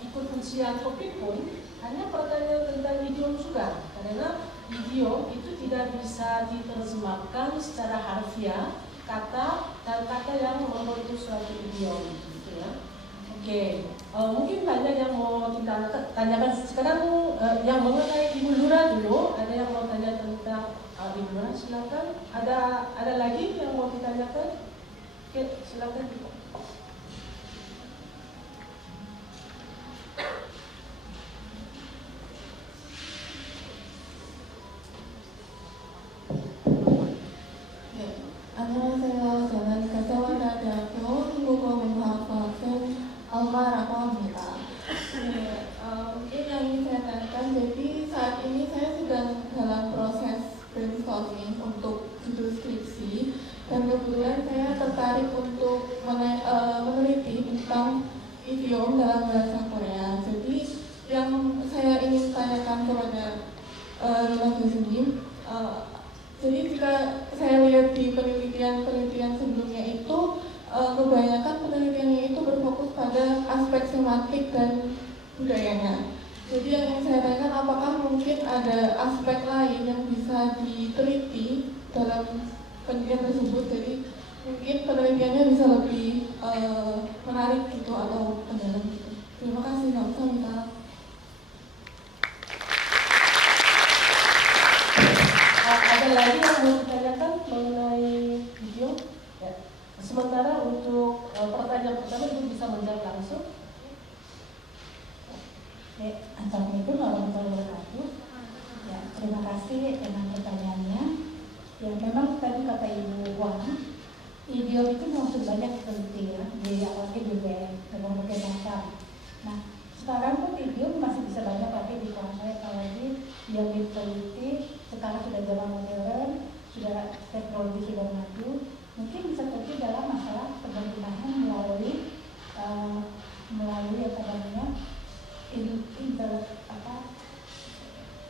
ikut ujian topik pun hanya pertanyaan tentang idiom juga, karena idiom itu tidak bisa diterjemahkan secara harfiah kata dan kata yang membentuk suatu idiom, gitu ya. Oke, mungkin banyak yang mau kita tanyakan sekarang. Yang mengenai Ibu Lura dulu, ada yang mau tanya tentang Ibu Lura, silakan. Ada lagi yang mau ditanyakan? Oke, silakan Ibu. 안녕하세요. 저는 개성원대학교 한국어문화과학생 알마라고 합니다. 네, mungkin yang ingin saya tanyakan, jadi saat ini saya sedang dalam proses brainstorming untuk judul skripsi, dan kebetulan saya tertarik untuk meneliti tentang idiom dalam bahasa Korea. Jadi yang saya ingin tanyakan kepada Luna Gesuni, jadi jika saya lihat di penelitian sebelumnya itu, kebanyakan penelitiannya itu berfokus pada aspek semantik dan budayanya. Jadi yang ingin saya tanyakan, apakah mungkin ada aspek lain yang bisa diteliti dalam penelitian tersebut? Jadi mungkin penelitiannya bisa lebih menarik gitu atau mendalam gitu. Terima kasih, Samita. Ada lagi yang mau ditanyakan mengenai video? Ya. Sementara untuk pertanyaan pertama Ibu bisa menjawab langsung. Assalamualaikum warahmatullahi wabarakatuh. Ya, terima kasih dengan pertanyaannya. Ya, memang tadi kata Ibu Huang, idiom itu memang sudah banyak diteliti ya, di awalnya juga berbagai macam. Nah, sekarang pun idiom masih bisa banyak lagi dikuasai, apalagi yang diteliti sekarang sudah zaman modern, sudah teknologi sudah maju, mungkin bisa terjadi dalam masalah penerjemahan melalui apa namanya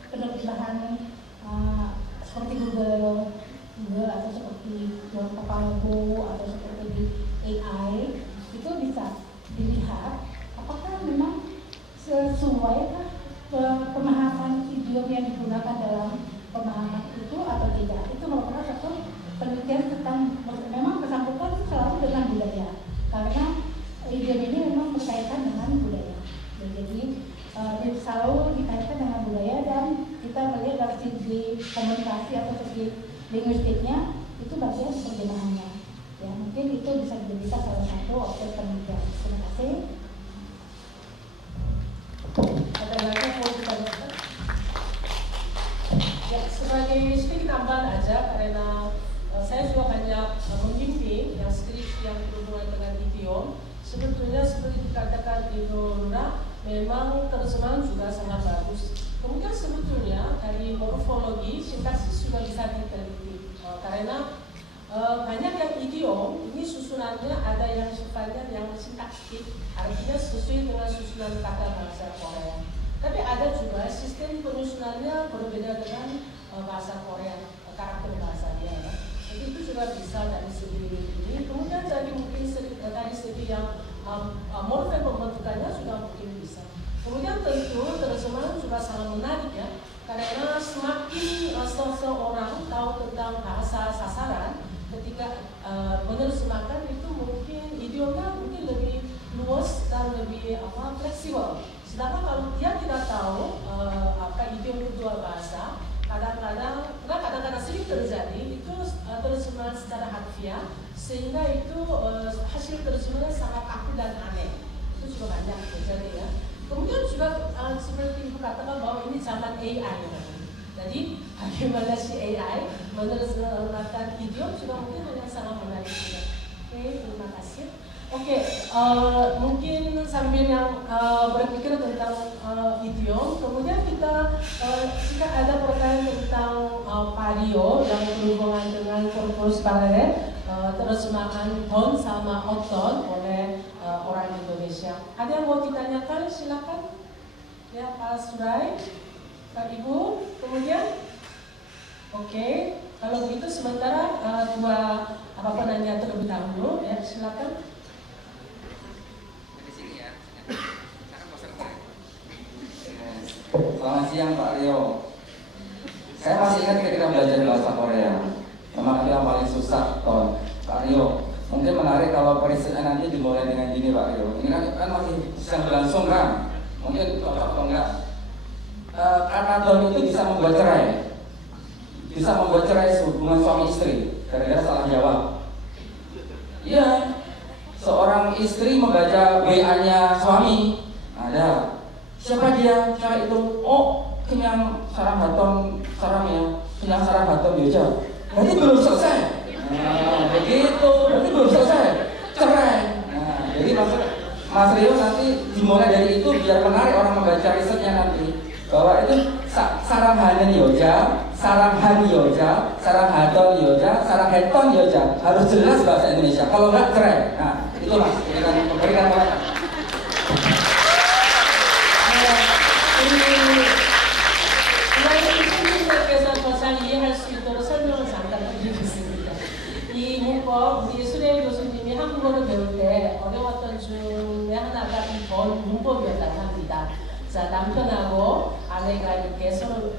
penerjemahan seperti Google atau seperti Papago atau seperti di AI, itu bisa dilihat apakah memang sesuaikah pemahaman idiom yang digunakan dalam pemahaman itu atau tidak. Itu merupakan satu penelitian tentang, memang bersangkutan selalu dengan budaya, karena idiom ini memang berkaitan dengan budaya. Jadi selalu dikaitkan dengan budaya, dan kita melihat dari segi komunikasi atau segi linguistiknya itu bagian terjemahannya. Ya, mungkin itu bisa dijadikan salah satu objek penelitian. Terima kasih. Ada lagi yang mau ditanyakan? Ya, sebagai sedikit tambahan aja karena saya juga banyak membimbing yang skripsi yang berhubungan dengan idiom. Sebetulnya seperti dikatakan Ibu Lura, memang terjemahan juga sangat bagus. Kemudian sebetulnya dari morfologi, sintaksis juga bisa diteliti karena banyak yang idiom ini susunannya ada yang sifatnya yang sintaktik, artinya sesuai dengan susunan kata bahasa Korea. Tapi ada juga sistem penyusunannya berbeda dengan bahasa Korea, karakter bahasanya. Ya. Jadi itu juga bisa dari segi ini. Kemudian dari mungkin dari segi yang morfem pembentukannya sudah mungkin bisa. Kemudian tentu terjemahan juga sangat menarik ya, karena semakin seseorang tahu tentang bahasa sasaran, ketika menerjemahkan itu mungkin idiomnya mungkin lebih luas dan lebih fleksibel. Sedangkan kalau dia tidak tahu idiom kedua bahasa, kadang-kadang sering terjadi itu terjemahan secara harfiah, sehingga itu hasil terjemahannya sangat kaku dan aneh. Itu juga banyak terjadi ya. Kemudian juga seperti Ibu katakan bahwa ini zaman AI ya. Jadi bagaimana si AI menerjemahkan idiom juga mungkin hanya sangat menarik juga. Oke, terima kasih. Oke, mungkin sambil yang berpikir tentang idiom, kemudian kita jika ada pertanyaan tentang pario yang berhubungan dengan korpus paralel, terjemahan ton sama oton oleh orang Indonesia. Ada yang mau ditanyakan? Silakan. Ya, Pak Surai, Pak Ibu, kemudian, oke, kalau begitu sementara dua penanya terlebih dahulu, ya silakan. Selamat siang Pak Rio. Saya masih ingat ketika belajar bahasa Korea, memang yang paling susah ton. Pak Rio, mungkin menarik kalau peristiwa nanti dimulai dengan gini Pak Rio. Ini kan masih sedang berlangsung kan? Mungkin cocok atau enggak? Kata ton itu bisa membuat cerai, bisa membuat cerai hubungan suami istri gara-gara salah jawab. Iya, seorang istri membaca WA-nya suami, ada siapa dia? Siapa itu? Oh, kenyang sarang haton sarang ya, kenyang sarang haton ya. Berarti belum selesai. Nah, begitu, berarti belum selesai. Cerai. Nah, jadi maksud Mas Rio nanti dimulai dari itu biar menarik orang membaca risetnya nanti bahwa itu sarang hanen yoja, sarang han yoja, sarang haton yoja, sarang heton yoja harus jelas bahasa Indonesia. Kalau enggak cerai. Nah, itu Mas berikan komentar. 이 문법, 우리 수레 교수님이 한국어를 배울 때 어려웠던 중에 하나가 이 문법이었다고 합니다. 자, 남편하고 아내가 이렇게 서로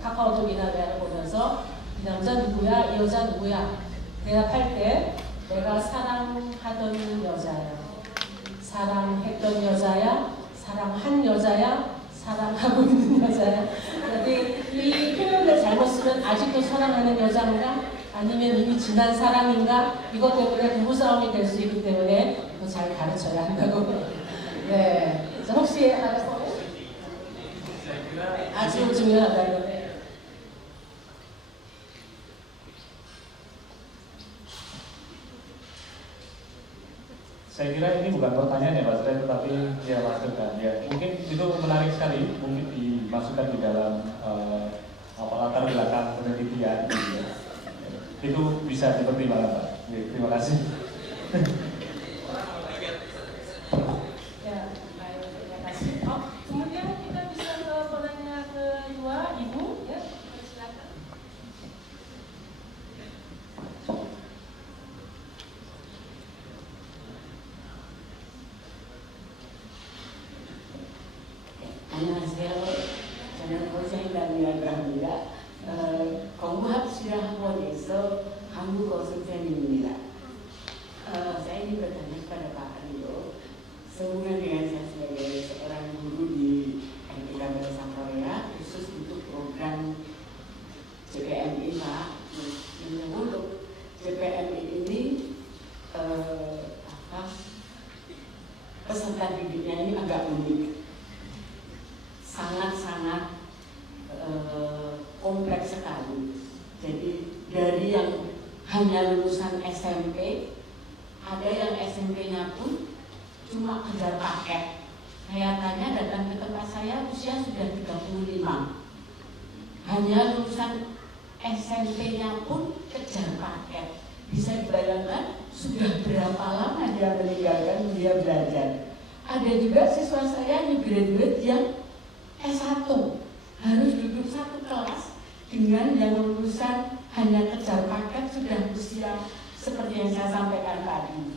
카카오톡이나 대화를 보면서 이 남자 누구야? 이 여자 누구야? 대답할 때 내가 사랑하던 여자야, 사랑했던 여자야, 사랑한 여자야, 사랑하고 있는 여자야. 근데 이 표현을 잘못 쓰면 아직도 사랑하는 여자인가? 아니면 이미 지난 사랑인가? 이것 때문에 부부싸움이 될 수 있기 때문에 더 잘 가르쳐야 한다고. 네. 자, 혹시 알아서? 아주 중요하다고. 네. Saya kira ini bukan pertanyaan ya Pak Surai, tetapi ya masukan ya. Mungkin itu menarik sekali, mungkin dimasukkan di dalam latar belakang penelitian gitu ya. Itu bisa dipertimbangkan Pak. Ya, terima kasih. Ya, baik, terima kasih. Kemudian kita bisa ke penanya kedua, Ibu, ya, silakan. 안녕하세요. 저는 고생담이라고 공부합시라학원에서 한국어 선생님입니다. saya ini bertanya kepada Pak Rio, sehubungan dengan saya sebagai seorang guru di MTK Bahasa Korea, khusus untuk program JKM IPA hanya lulusan SMP, ada yang SMP-nya pun cuma kejar paket. Saya tanya, datang ke tempat saya usia sudah 35. Hanya lulusan SMP-nya pun kejar paket. Bisa dibayangkan sudah berapa lama dia meninggalkan dia belajar. Ada juga siswa saya yang graduate yang S1 harus duduk satu kelas dengan yang lulusan hanya kejar paket sudah usia seperti yang saya sampaikan tadi.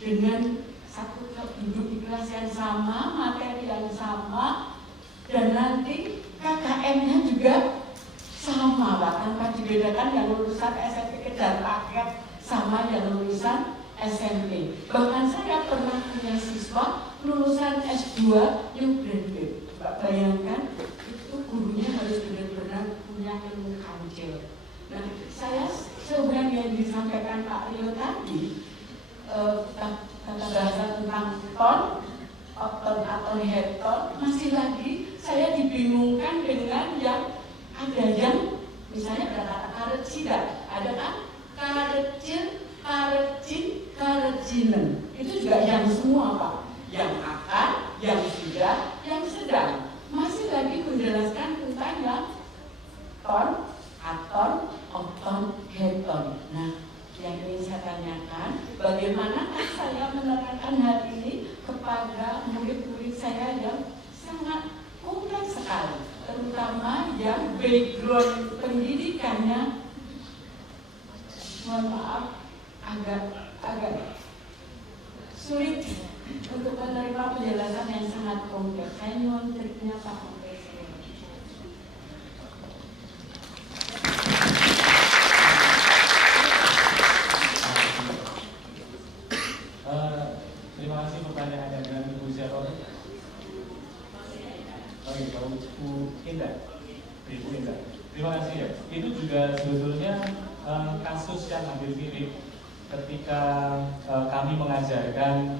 Dengan satu duduk di kelas yang sama, materi yang sama, dan nanti KKM-nya juga sama, bahkan tanpa dibedakan yang lulusan SMP kejar paket sama yang lulusan SMP. Bahkan saya pernah punya siswa lulusan S2 new graduate. Bayangkan itu gurunya harus benar-benar punya ilmu kancil. Nah, saya sebenarnya yang disampaikan Pak Rio tadi, kata bahasa tentang ton atau head ton, masih lagi saya dibingungkan dengan yang ada yang misalnya kata karecida, ada kan karecin, karecin, karecinan. Itu juga yang semua Pak, yang akan, yang sudah, yang sedang. Masih lagi menjelaskan tentang yang ton, aton, oton, heton. Nah, yang ingin saya tanyakan, bagaimana saya menerangkan hal ini kepada murid-murid saya yang sangat kompleks sekali, terutama yang background pendidikannya, mohon maaf, agak sulit untuk menerima penjelasan yang sangat kompleks. Saya nyuwun triknya Pak Profesor. Terima kasih pertanyaannya dengan Ibu Zero. Oke, kalau Bu Indah, Ibu Indah, terima kasih ya. Itu juga sebetulnya kasus yang hampir mirip ketika kami mengajarkan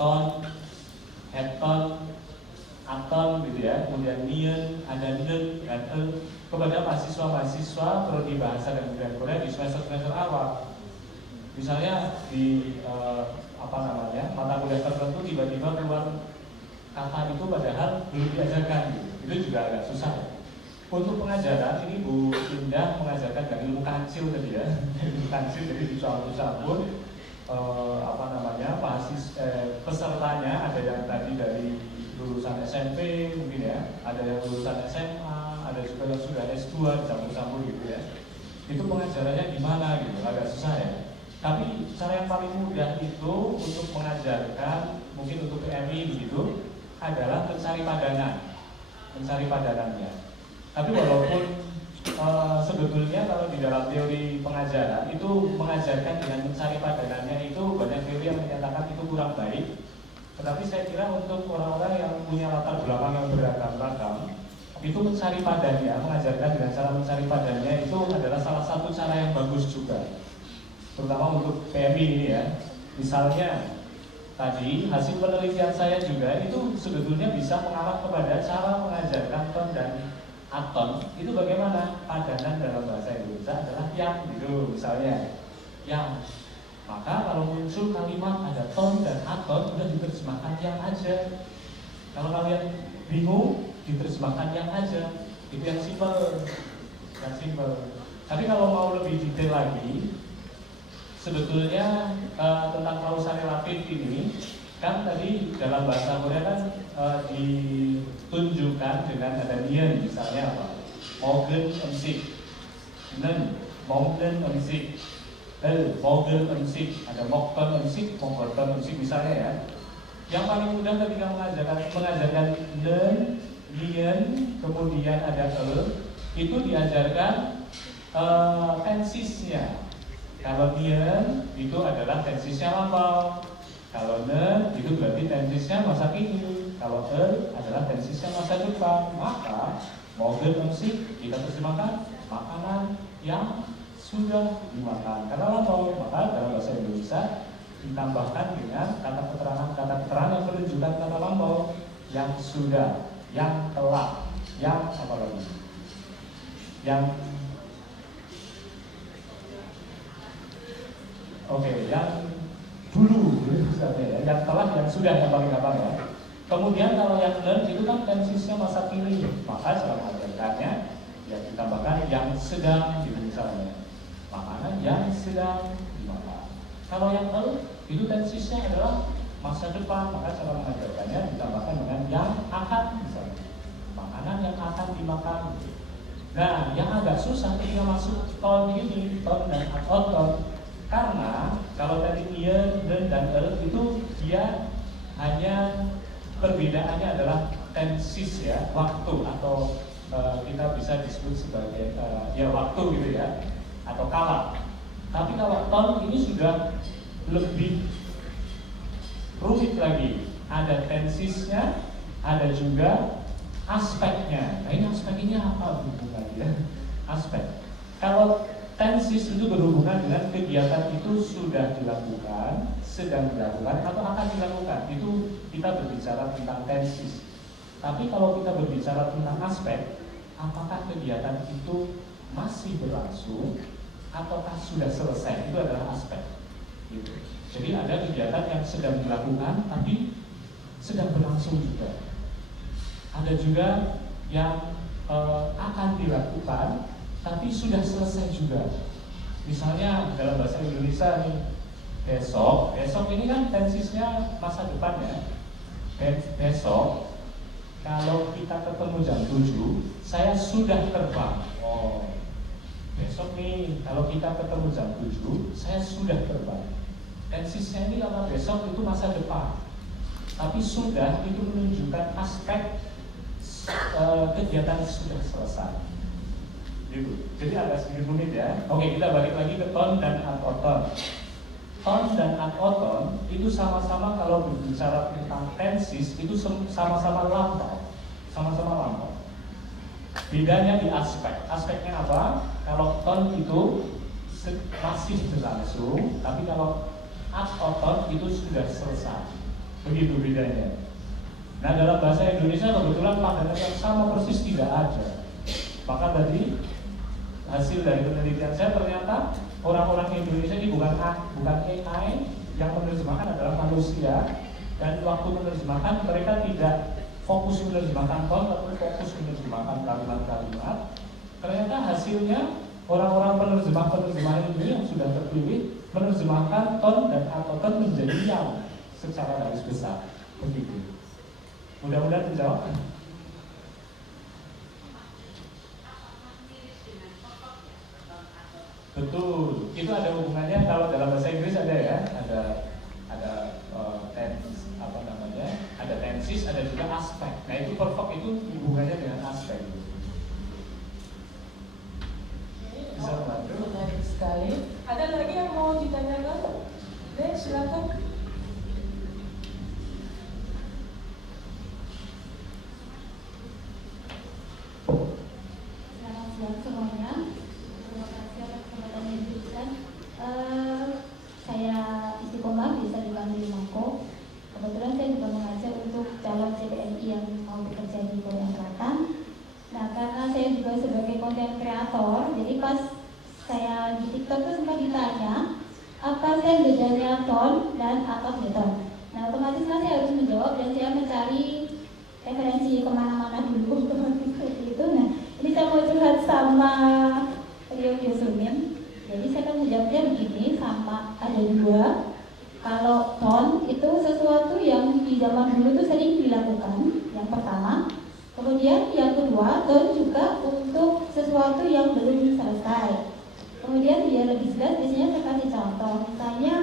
ton, head ton, aton gitu ya, kemudian nian, ada nen, dan kepada mahasiswa-mahasiswa prodi bahasa dan budaya Korea di semester awal. Misalnya di mata kuliah tertentu tiba-tiba keluar kata itu padahal belum diajarkan gitu. Itu juga agak susah ya. Untuk pengajaran ini Bu Indah mengajarkan dari ilmu kancil tadi ya. Ilmu kancil jadi dicampur pesertanya ada yang tadi dari lulusan SMP mungkin ya, ada yang lulusan SMA, ada juga yang sudah S2 dicampur-campur gitu ya. Itu pengajarannya gimana gitu, agak susah ya. Tapi cara yang paling mudah itu untuk mengajarkan, mungkin untuk PMI begitu, adalah mencari padanannya. Tapi walaupun sebetulnya kalau di dalam teori pengajaran itu mengajarkan dengan mencari padanannya itu banyak teori yang menyatakan itu kurang baik. Tetapi saya kira untuk orang-orang yang punya latar belakang yang beragam-ragam, itu mencari padannya, mengajarkan dengan cara mencari padannya itu adalah salah satu cara yang bagus juga. Terutama untuk PMI ini ya. Misalnya tadi hasil penelitian saya juga itu sebetulnya bisa mengarah kepada cara mengajarkan ton dan aton itu bagaimana. Padanan dalam bahasa Indonesia adalah yang gitu misalnya yang. Maka kalau muncul kalimat ada ton dan aton udah diterjemahkan yang aja. Kalau kalian bingung diterjemahkan yang aja. Itu yang simpel. Tapi kalau mau lebih detail lagi, sebetulnya tentang kausal relatif ini kan tadi dalam bahasa Korea kan ditunjukkan dengan ada nian misalnya apa? Mogen emsik, nen, mogen emsik, mogen emsik, ada mokton emsik, mokton emsik misalnya ya. Yang paling mudah ketika mengajarkan nen, nian, kemudian ada itu diajarkan tensisnya. Kalau nian itu adalah tensisnya lampau. Kalau ne itu berarti tensisnya masa kini. Kalau adalah tensisnya masa depan. Maka mogen emsik kita terjemahkan makanan yang sudah dimakan. Karena lampau, maka dalam bahasa Indonesia ditambahkan dengan kata keterangan yang menunjukkan kata lampau, yang sudah, yang telah, yang apa lagi? Yang Oke, yang dulu misalnya ya, yang sudah yang paling gampang ya. Kemudian kalau yang learn itu kan tensisnya masa kini, maka cara mengajarkannya ya ditambahkan yang sedang gitu misalnya. Makanan yang sedang dimakan. Kalau yang earn itu tensisnya adalah masa depan, maka cara mengajarkannya ditambahkan dengan yang akan misalnya. Makanan yang akan dimakan. Nah, yang agak susah ketika masuk ton ini, ton dan ton. Karena kalau tadi year, dan earn itu dia hanya perbedaannya adalah tensis ya, waktu atau kita bisa disebut sebagai ya waktu gitu ya, atau kala. Tapi kalau ton ini sudah lebih rumit lagi, ada tensisnya, ada juga aspeknya. Nah ini aspek ini apa hubungannya? Aspek. Kalau tensis itu berhubungan dengan kegiatan itu sudah dilakukan, sedang dilakukan, atau akan dilakukan. Itu kita berbicara tentang tensis. Tapi kalau kita berbicara tentang aspek, apakah kegiatan itu masih berlangsung ataukah sudah selesai? Itu adalah aspek. Gitu. Jadi ada kegiatan yang sedang dilakukan tapi sedang berlangsung juga. Ada juga yang akan dilakukan tapi sudah selesai juga. Misalnya dalam bahasa Indonesia nih, besok ini kan tensisnya masa depan ya. Besok kalau kita ketemu jam 7, saya sudah terbang. Oh, besok nih kalau kita ketemu jam 7, saya sudah terbang. Tensisnya ini karena besok itu masa depan, tapi sudah itu menunjukkan aspek kegiatan sudah selesai. Gitu. Jadi agak sedikit rumit ya. Oke, kita balik lagi ke ton dan atoton. Ton dan atoton itu sama-sama kalau berbicara tentang tensis itu sama-sama lampau. Sama-sama lampau. Bedanya di aspek. Aspeknya apa? Kalau ton itu masih berlangsung, tapi kalau atoton itu sudah selesai. Begitu bedanya. Nah dalam bahasa Indonesia kebetulan padanan yang sama persis tidak ada. Maka tadi hasil dari penelitian saya ternyata orang-orang Indonesia ini bukan AI, yang menerjemahkan adalah manusia, dan waktu menerjemahkan mereka tidak fokus menerjemahkan ton, tapi fokus menerjemahkan kalimat-kalimat. Ternyata hasilnya orang-orang penerjemah ini yang sudah terpilih menerjemahkan ton dan atoton menjadi yang secara garis besar. Begitu. Mudah-mudahan menjawab. Betul, itu ada hubungannya kalau dalam bahasa Inggris ada ya, ada ada tensis, ada juga aspek. Nah itu perfect itu hubungannya dengan aspek. Bisa membantu? Menarik sekali. Ada lagi yang mau ditanyakan? Dek, silakan. Selamat siang semuanya. Terima kasih atas kesempatan yang diberikan. Saya istiqomah, bisa dipanggil Mako. Kebetulan saya juga mengajar untuk calon CPNI yang mau bekerja di Korea Selatan. Nah, karena saya juga sebagai konten kreator, jadi pas saya di TikTok itu sempat ditanya apa sih bedanya ton dan atoton. Nah, otomatis kan saya harus menjawab dan saya mencari referensi kemana-mana dulu seperti itu. Nah, ini saya mau curhat sama Rio Yosumin. Jadi saya akan menjawabnya begini, sama ada dua. Kalau ton itu sesuatu yang di zaman dulu itu sering dilakukan, yang pertama. Kemudian yang kedua, ton juga untuk sesuatu yang belum selesai. Kemudian biar lebih jelas, biasanya saya kasih contoh. Misalnya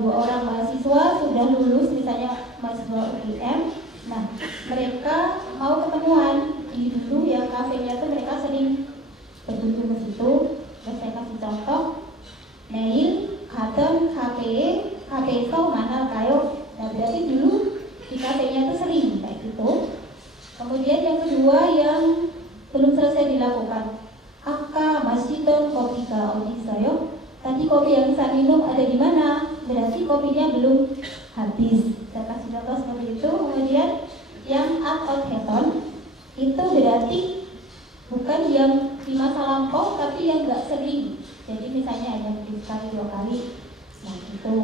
dua orang mahasiswa sudah lulus, misalnya mahasiswa UGM. Nah, mereka mau ketemuan di dulu yang kafenya itu mereka sering berkunjung ke situ. Terus saya kasih contoh, Neil, Haton, KPSO, mana kayo. Nah, berarti dulu di kafenya itu sering kayak gitu. Kemudian yang kedua yang belum selesai dilakukan, Aka, Masjidon, kopi ka Odisayo. Tadi kopi yang saya minum ada di mana? Berarti kopinya belum habis. Saya kasih contoh seperti itu. Kemudian yang out heton itu berarti bukan yang di masa lampau, tapi yang nggak sering Jadi misalnya ada mungkin sekali 2 kali, nah itu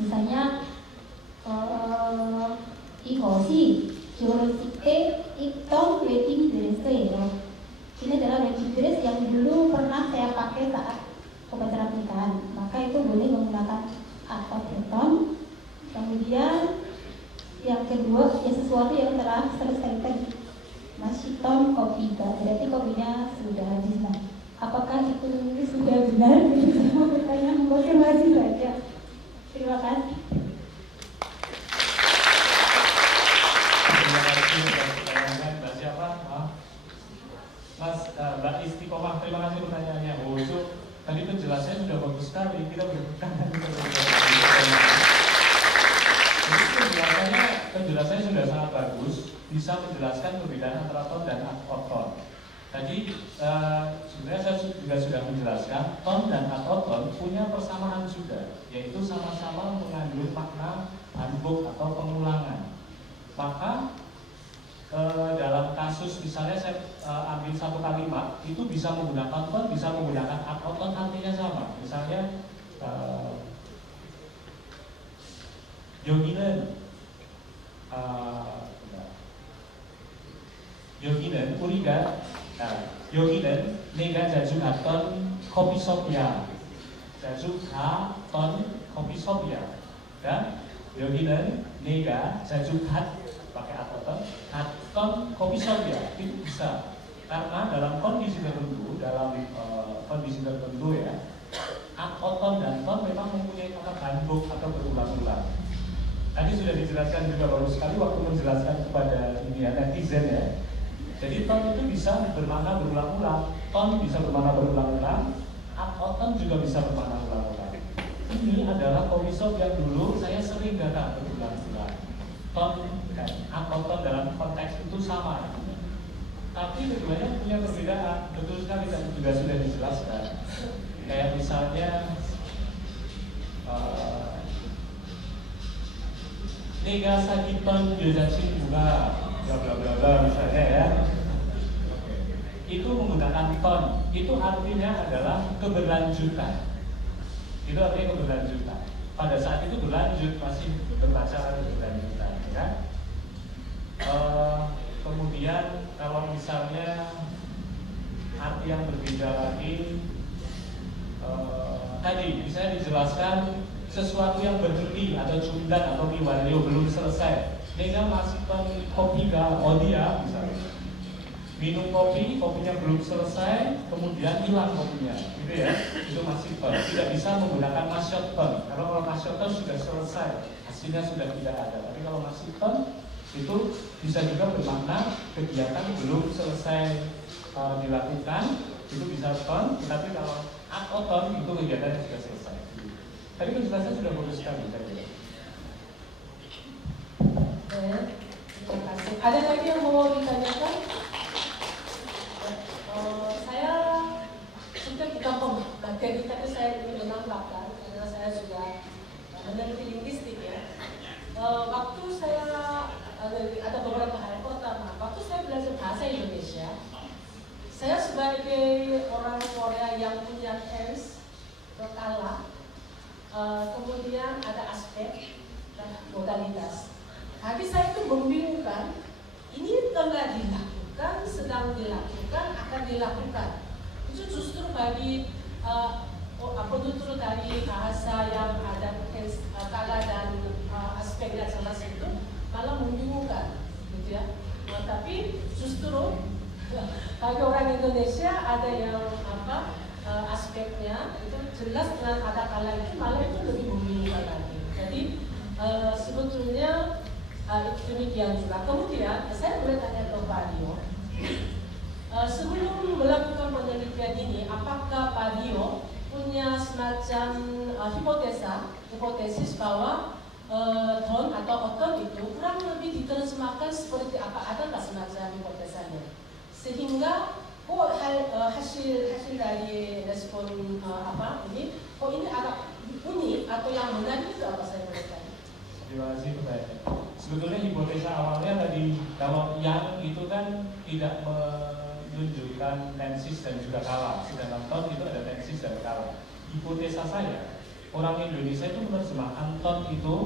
misalnya ihoshi jorosite iton wedding dress ya. Ini adalah wedding dress yang dulu pernah saya pakai saat upacara pernikahan, maka itu boleh menggunakan atau beton. Kemudian yang kedua ya sesuatu yang telah selesai tadi, mashiton kopi, berarti kopinya sudah habis. Nah, apakah itu sudah benar? Saya mau bertanya, konfirmasi saja. Terima kasih. Terima kasih Mbak siapa? Mas Mbak Istiqomah, terima kasih pertanyaannya. Oh itu tadi penjelasannya sudah bagus sekali. Kita berikan penjelasannya sudah sangat bagus, bisa menjelaskan perbedaan antara ton dan akoton. Tadi sebenarnya saya juga sudah menjelaskan ton dan akoton punya persamaan juga, yaitu sama-sama mengandung makna handbook atau pengulangan. Maka dalam kasus misalnya saya ambil satu kalimat itu bisa menggunakan ton, bisa menggunakan akoton, artinya sama. Misalnya 여기는 우리가 여기는 내가 자주 갔던 커피숍이야. 자주 갔던 커피숍이야. Dan 여기는 내가 자주 pakai akoton, 갔던 커피숍이야. Itu bisa karena dalam kondisi tertentu, ya, akoton dan ton memang mempunyai kata handbook atau berulang-ulang. Tadi sudah dijelaskan juga bagus sekali waktu menjelaskan kepada netizen ya. Jadi ton itu bisa bermakna berulang-ulang, ton bisa bermakna berulang-ulang, akoton juga bisa bermakna berulang-ulang. Ini adalah coffee shop yang dulu saya sering datang berulang-ulang. Ton dan akoton dalam konteks itu sama. Tapi keduanya punya perbedaan, betul sekali dan juga sudah dijelaskan. Kayak misalnya Negasaki-ton 여자친구가 bla bla bla bla misalnya ya. Itu menggunakan ton, itu artinya adalah keberlanjutan. Itu artinya keberlanjutan. Pada saat itu berlanjut, masih berpacaran berlanjutan, ya. Kemudian kalau misalnya arti yang berbeda lagi, tadi misalnya dijelaskan sesuatu yang berhenti atau cundan atau miwario belum selesai. Nega masih kopi ga odia misalnya. Minum kopi, kopinya belum selesai, kemudian hilang kopinya, gitu ya. Itu masih ton. Tidak bisa menggunakan masyoton. Karena kalau masyoton sudah selesai, hasilnya sudah tidak ada. Tapi kalau masih ton, itu bisa juga bermakna kegiatan belum selesai dilakukan, itu bisa ton. Tapi kalau akoton itu kegiatan yang sudah selesai. Tadi penjelasan sudah bagus sekali tadi. Terima kasih. Ada lagi yang mau ditanyakan? Saya sudah kita materi tadi saya ingin menambahkan karena saya sudah meneliti linguistik ya. Waktu saya ada beberapa hal. Pertama, waktu saya belajar bahasa Indonesia, saya sebagai orang Korea yang punya tense, kala, kemudian ada aspek dan modalitas. Tapi saya itu membingungkan, ini telah dilakukan, sedang dilakukan, akan dilakukan. Itu justru bagi penutur dari bahasa yang ada kala dan aspeknya jelas itu malah membingungkan, gitu ya. Tapi justru bagi orang Indonesia ada yang aspeknya itu jelas dengan ada kala itu malah itu lebih membingungkan lagi. Jadi sebetulnya demikian juga. Kemudian saya boleh tanya ke Pak Dio, sebelum melakukan penelitian ini, apakah Pak Dio punya semacam hipotesis bahwa ton atau oton itu kurang lebih diterjemahkan seperti apa? Ada nggak semacam hipotesanya? Sehingga hasil dari respon ini agak unik atau yang menarik itu apa saya boleh tanya? Terima kasih sebetulnya hipotesa awalnya tadi kalau yang itu kan tidak menunjukkan tensis dan juga kala. Sedangkan ton itu ada tensis dan kala. Hipotesa saya, orang Indonesia itu menerjemahkan ton itu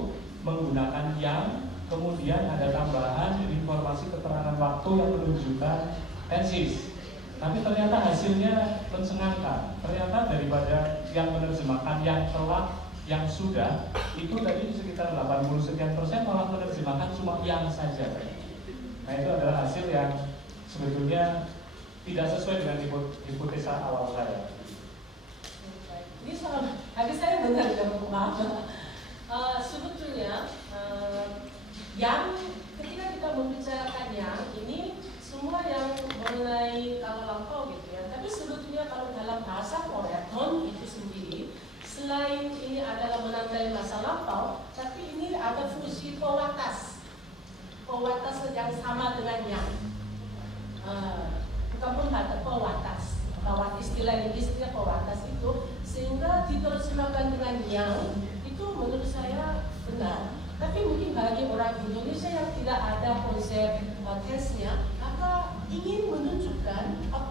menggunakan yang, kemudian ada tambahan informasi keterangan waktu yang menunjukkan tensis. Tapi ternyata hasilnya mencengangkan. Ternyata daripada yang menerjemahkan yang telah, yang sudah, itu tadi sekitar 80 sekian persen malah menerjemahkan cuma yang saja. Nah itu adalah hasil yang sebetulnya tidak sesuai dengan hipotesa awal saya. Ini soal, habis saya benar dan maaf. Sebetulnya yang ketika kita membicarakan yang ini semua yang mengenai kalau lampau gitu ya. Tapi sebetulnya kalau dalam bahasa Korea ton itu sendiri selain ini adalah menandai masa lampau, tapi ini ada fungsi pewatas yang sama dengan yang. Bukan pembatas, pewatas. Bahwa istilah pewatas itu sehingga diterjemahkan dengan yang itu menurut saya benar. Tapi mungkin bagi orang Indonesia yang tidak ada konsep tesnya, maka ingin menunjukkan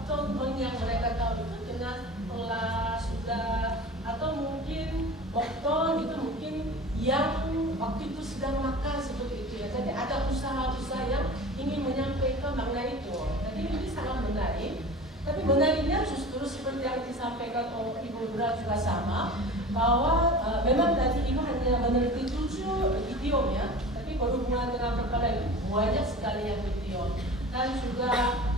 ton yang mereka tahu itu dengan telah, sudah, atau mungkin waktu itu mungkin yang waktu itu sedang makan seperti itu ya. Jadi ada usaha-usaha yang ingin menyampaikan makna itu. Jadi ini sangat menarik. Tapi menariknya justru seperti yang disampaikan oleh Ibu Lura juga sama, bahwa memang tadi Ibu hanya meneliti 7 idiom ya, tapi berhubungan dengan perkara itu banyak sekali yang idiom. Dan juga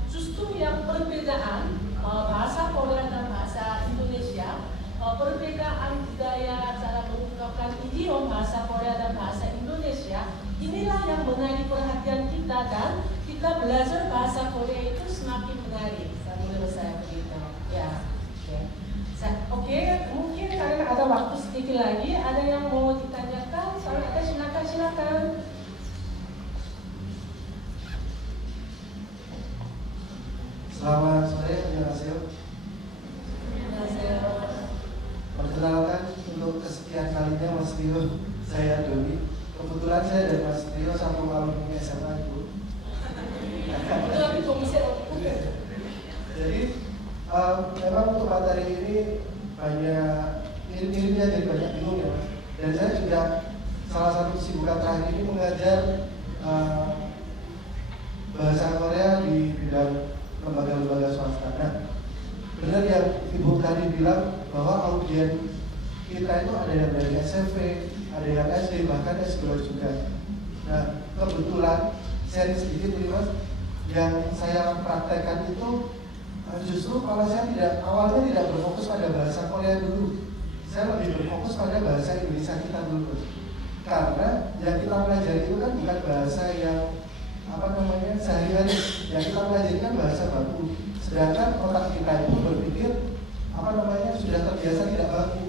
justru yang perbedaan bahasa Korea dan bahasa Indonesia, perbedaan budaya cara mengungkapkan idiom bahasa Korea dan bahasa Indonesia, inilah yang menarik perhatian kita dan kita belajar bahasa Korea itu semakin menarik. Menurut saya begitu. Ya. Oke, mungkin karena ada waktu sedikit lagi, ada yang mau ditanyakan? Kalau ada silakan. Selamat sore, annyeonghaseyo. Perkenalkan untuk kesekian kalinya Mas Rio, saya Doni. Kebetulan saya dan Mas Rio satu alumni SMA itu. Jadi memang untuk materi ini banyak ini jadi banyak bingung ya Mas. Dan saya juga salah satu kesibukan terakhir ini mengajar bahasa Korea di bidang lembaga-lembaga swasta. Nah, benar yang Ibu tadi bilang bahwa audien kita itu ada yang dari SMP, ada yang SD, bahkan S2 juga. Nah, kebetulan sharing sedikit nih Mas, yang saya praktekkan itu justru kalau saya awalnya tidak berfokus pada bahasa Korea dulu, saya lebih berfokus pada bahasa Indonesia kita dulu. Karena yang kita pelajari itu kan bukan bahasa yang sehari-hari, yang kita pelajari kan bahasa baku. Sedangkan otak kita itu berpikir sudah terbiasa tidak baku.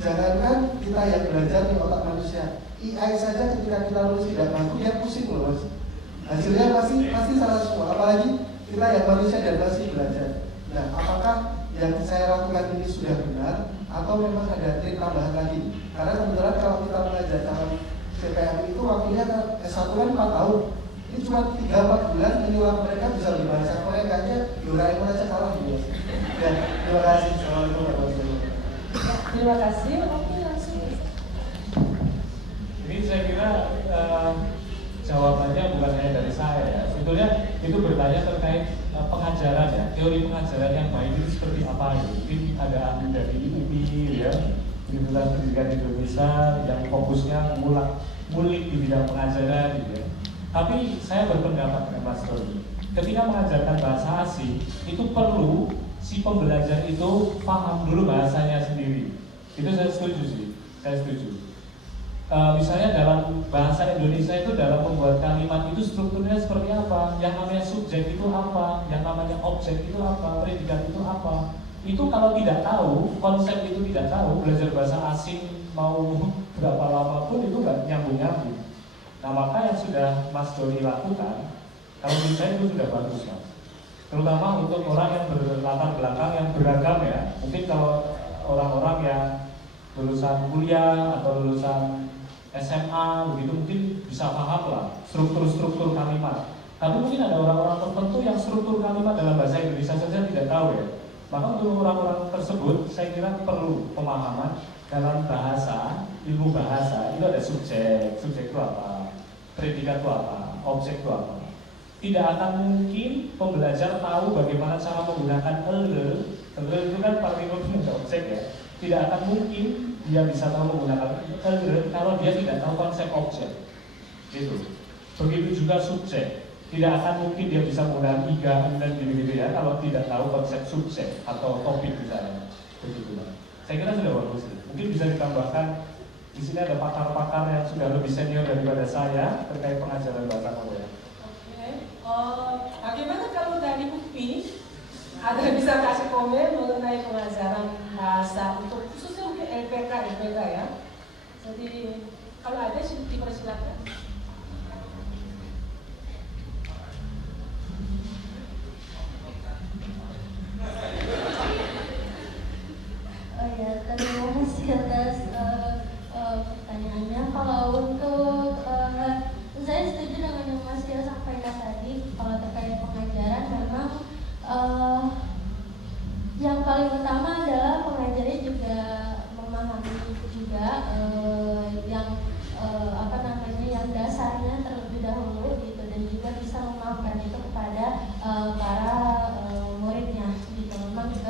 Jangankan kita yang belajar di otak manusia, AI saja ketika kita lulus tidak baku dia pusing loh Mas. Hasilnya pasti salah semua, apalagi kita yang manusia dan masih belajar. Nah, apakah yang saya lakukan ini sudah benar atau memang ada trik tambahan lagi? Karena kebetulan kalau kita mengajar dalam CPM itu waktunya S1 kan 4 tahun. Ini cuma 3-4 bulan menyulam mereka bisa berbahasa Korea, kayaknya Doraemon aja kalah gitu. Ya, terima kasih. Assalamualaikum warahmatullahi wabarakatuh. Terima kasih. Oke, langsung. Ini saya kira jawabannya bukan hanya dari saya ya. Sebetulnya itu bertanya terkait pengajaran ya, teori pengajaran yang baik itu seperti apa ya. Mungkin ada ahli dari UPI ya, Universitas Pendidikan Indonesia yang fokusnya ngulik di bidang pengajaran gitu ya. Tapi saya berpendapat dengan Mas Doni, ketika mengajarkan bahasa asing itu perlu si pembelajar itu paham dulu bahasanya sendiri. Itu saya setuju sih, saya setuju. Misalnya dalam bahasa Indonesia itu dalam membuat kalimat itu strukturnya seperti apa, yang namanya subjek itu apa, yang namanya objek itu apa, predikat itu apa. Itu kalau tidak tahu, konsep itu tidak tahu, belajar bahasa asing mau berapa lama pun itu nggak nyambung-nyambung. Nah maka yang sudah Mas Doni lakukan, kalau menurut saya itu sudah bagus Mas. Terutama untuk orang yang berlatar belakang yang beragam ya. Mungkin kalau orang-orang yang lulusan kuliah atau lulusan SMA begitu mungkin bisa paham lah struktur-struktur kalimat. Tapi mungkin ada orang-orang tertentu yang struktur kalimat dalam bahasa Indonesia saja tidak tahu ya. Maka untuk orang-orang tersebut saya kira perlu pemahaman dalam bahasa, ilmu bahasa itu ada subjek itu apa, predikat itu apa, objek itu apa. Tidak akan mungkin pembelajar tahu bagaimana cara menggunakan ele itu kan partikel punya objek ya. Tidak akan mungkin dia bisa tahu menggunakan ele kalau dia tidak tahu konsep objek. Gitu. Begitu juga subjek. Tidak akan mungkin dia bisa menggunakan iga dan gitu-gitu ya kalau tidak tahu konsep subjek atau topik misalnya. Begitu Pak. Saya kira sudah bagus. Mungkin bisa ditambahkan di sini ada pakar-pakar yang sudah lebih senior daripada saya terkait pengajaran bahasa Korea. Oke. Bagaimana kalau dari UPI ada bisa kasih komen mengenai pengajaran bahasa untuk khususnya mungkin LPK ya. Jadi kalau ada dipersilakan. Oh ya, terima kasih atas pertanyaannya. Kalau untuk saya setuju dengan yang Mas Dio sampaikan tadi. Kalau terkait pengajaran, memang yang paling utama adalah pengajarnya juga memahami juga yang dasarnya terlebih dahulu gitu, dan juga bisa memahamkan itu kepada para muridnya gitu.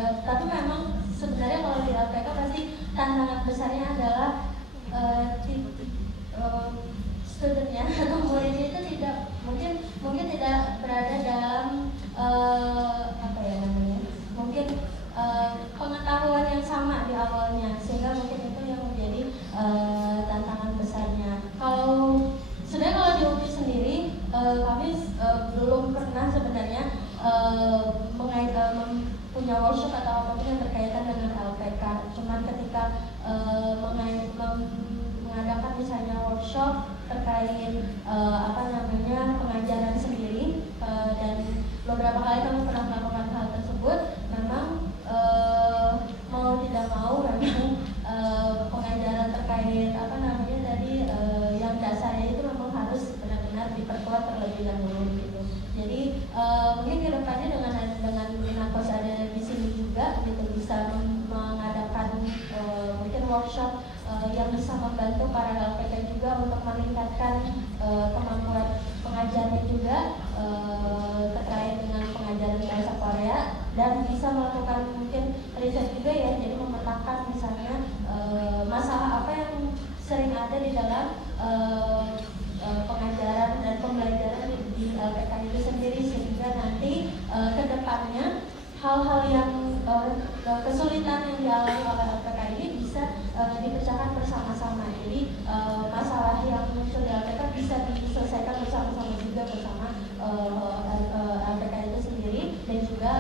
Tapi memang sebenarnya kalau di LPK pasti tantangan besarnya adalah studentnya atau muridnya itu tidak mungkin tidak berada dalam mungkin pengetahuan yang sama di awalnya, sehingga mungkin itu yang menjadi tantangan besarnya. Sebenarnya kalau di UPI sendiri kami belum pernah sebenarnya punya workshop atau apapun yang berkaitan dengan LPK. Cuman ketika mengadakan misalnya workshop terkait pengajaran sendiri, dan beberapa kali kami pernah melakukan hal tersebut, memang mau tidak mau memang pengajaran terkait yang dasarnya itu memang harus benar-benar diperkuat terlebih dahulu gitu. Jadi mungkin kedepannya dengan Minakos ada di sini juga gitu, bisa mengadakan mungkin workshop yang bisa membantu para LPK juga untuk meningkatkan kemampuan pengajarnya juga terkait dengan pengajaran bahasa Korea, dan bisa melakukan mungkin riset juga ya, jadi memetakan misalnya masalah apa yang sering ada di dalam pengajaran dan pembelajaran di LPK itu sendiri, sehingga nanti ke depannya hal-hal yang kesulitan yang dialami oleh LPK ini bisa dipecahkan bersama-sama. Jadi masalah yang muncul di LPK bisa diselesaikan bersama-sama juga bersama LPK itu sendiri, dan juga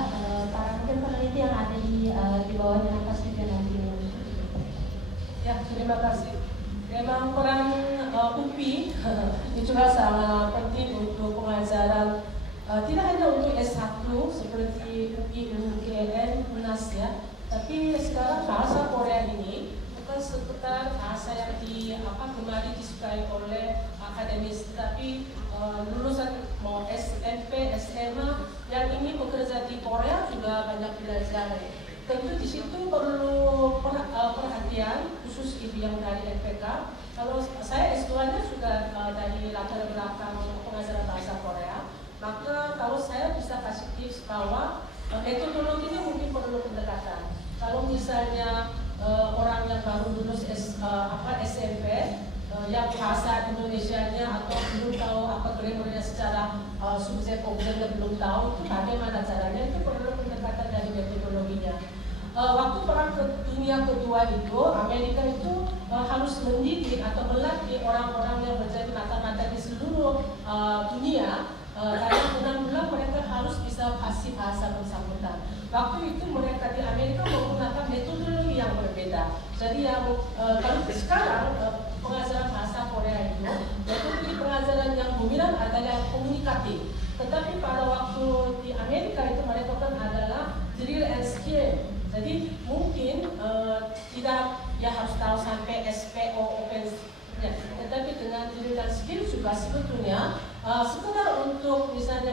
para mungkin peneliti yang ada di bawahnya Minakos juga nanti. Ya, terima kasih. Memang peran UPI itu juga sangat penting untuk pengajaran, tidak hanya untuk S1 seperti UPI, UGM, UNAS ya, tapi sekarang bahasa Korea ini bukan sekedar bahasa yang gemari disukai oleh akademis, tapi lulusan mau SMP, SMA yang ingin bekerja di Korea juga banyak belajar. Tentu di situ perlu perhatian khusus ibu yang dari LPK. Kalau saya S2-nya sudah dari latar belakang pengajaran bahasa Korea, maka kalau saya bisa kasih tips bahwa metodologinya mungkin perlu pendekatan. Kalau misalnya orang yang baru lulus SMP, yang bahasa Indonesianya atau belum tahu apa grammarnya secara subjek objeknya belum tahu, itu bagaimana caranya, itu perlu pendekatan dari metodologinya. Waktu perang dunia kedua itu, Amerika itu harus mendidik atau melatih orang-orang yang menjadi mata-mata di seluruh dunia, karena benar-benar mereka harus bisa fasih bahasa bersangkutan. Waktu itu mereka di Amerika menggunakan metodologi yang berbeda. Jadi kalau sekarang pengajaran bahasa Korea itu, metodologi pengajaran yang dominan adalah yang komunikatif. Tetapi pada waktu di Amerika itu mereka kan adalah drill and skill. Jadi mungkin tidak harus tahu sampai SPO open, tetapi dengan drill dan skill juga sebetulnya sekedar untuk misalnya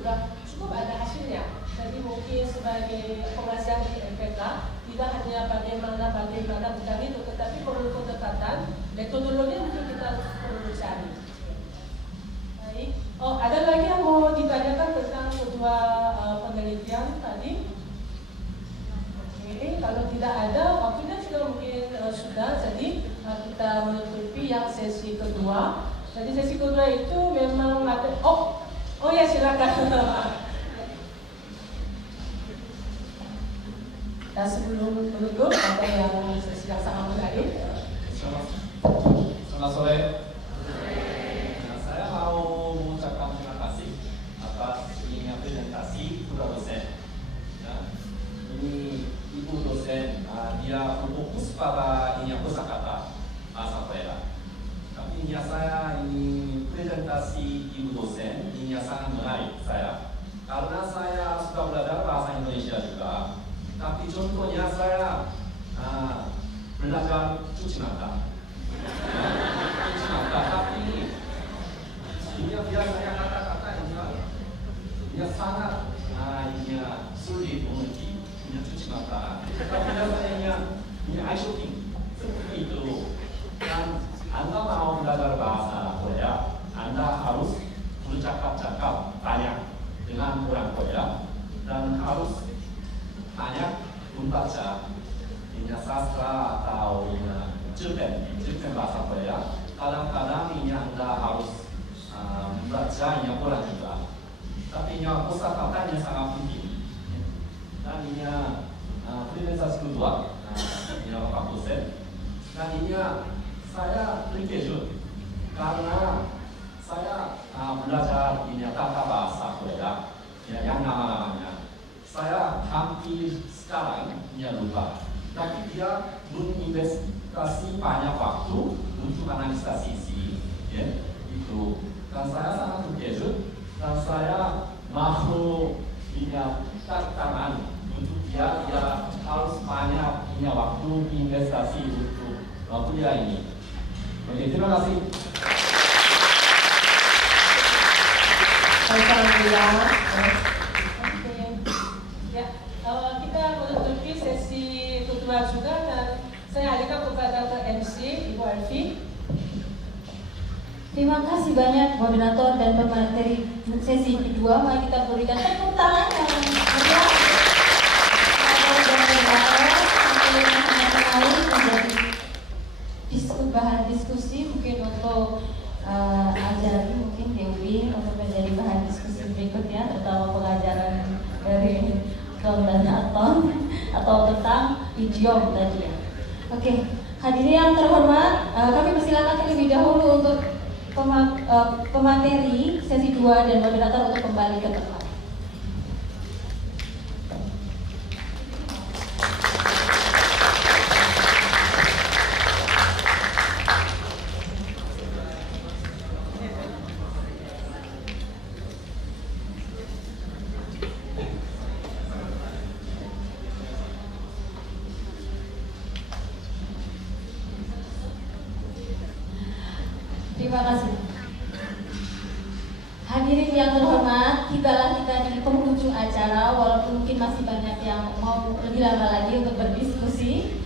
sudah cukup ada hasilnya. Jadi mungkin sebagai pengajar di MPK tidak hanya bagaimana bukan itu, tetapi perlu pendekatan metodologi mungkin kita perlu cari. Baik. Oh, ada lagi yang mau ditanyakan tentang kedua penelitian tadi? Oke, kalau tidak ada, waktunya sudah mungkin sudah. Jadi kita menutupi yang sesi kedua. Jadi sesi kedua itu memang ada. Oh ya, silakan. Dan sebelum menutup, ada yang sesi yang sangat menarik. Selamat sore. Saya mau mengucapkan terima kasih atas ini presentasi kedua dosen. Ya, ini ibu dosen, dia berfokus pada ini kosakata bahasa Korea. Tapi ini saya ini presentasi ibu dosen ini sangat menarik saya. Karena saya sudah belajar bahasa Indonesia juga. Tapi contohnya saya belajar cuci mata. Cuci mata, tapi ini biasanya kata-kata ini sangat ini sulit mengerti. Ini cuci mata. Tapi biasanya ini eye shopping seperti itu. Dan Anda mau belajar bahasa Korea, Anda harus bercakap-cakap banyak dengan orang Korea dan harus banyak membaca ini sastra atau ini cerpen bahasa Korea. Kadang-kadang ini Anda harus membaca ini orang juga. Tapi ini kosakatanya sangat penting. Dan ini presentasi kedua ini Pak dosen. Dan ini saya terkejut karena saya belajar ini tata bahasa Korea yang nama-namanya. Saya hampir sekarang lupa, tapi dia menginvestasi banyak waktu untuk analisis ya, itu. Dan saya sangat terkejut dan saya mau tantangan untuk dia harus banyak punya waktu investasi untuk kuliah ini. Oke, terima kasih. Alhamdulillah. Kita menutupi sesi kedua juga dan saya alihkan kepada MC Ibu Alfi. Terima kasih banyak moderator dan pemateri sesi kedua. Mari kita berikan tepuk tangan yang meriah menjadi bahan diskusi mungkin untuk ajari mungkin Dewi untuk menjadi bahan diskusi berikutnya, terutama pengajaran dari Tom dan Atom atau tentang idiom tadi ya. Oke, hadirin yang terhormat, kami persilakan terlebih dahulu untuk pemateri sesi 2 dan moderator untuk kembali ke tempat. Terima kasih. Hadirin yang terhormat, tibalah kita di penghujung acara, walaupun mungkin masih banyak yang mau lebih lama lagi untuk berdiskusi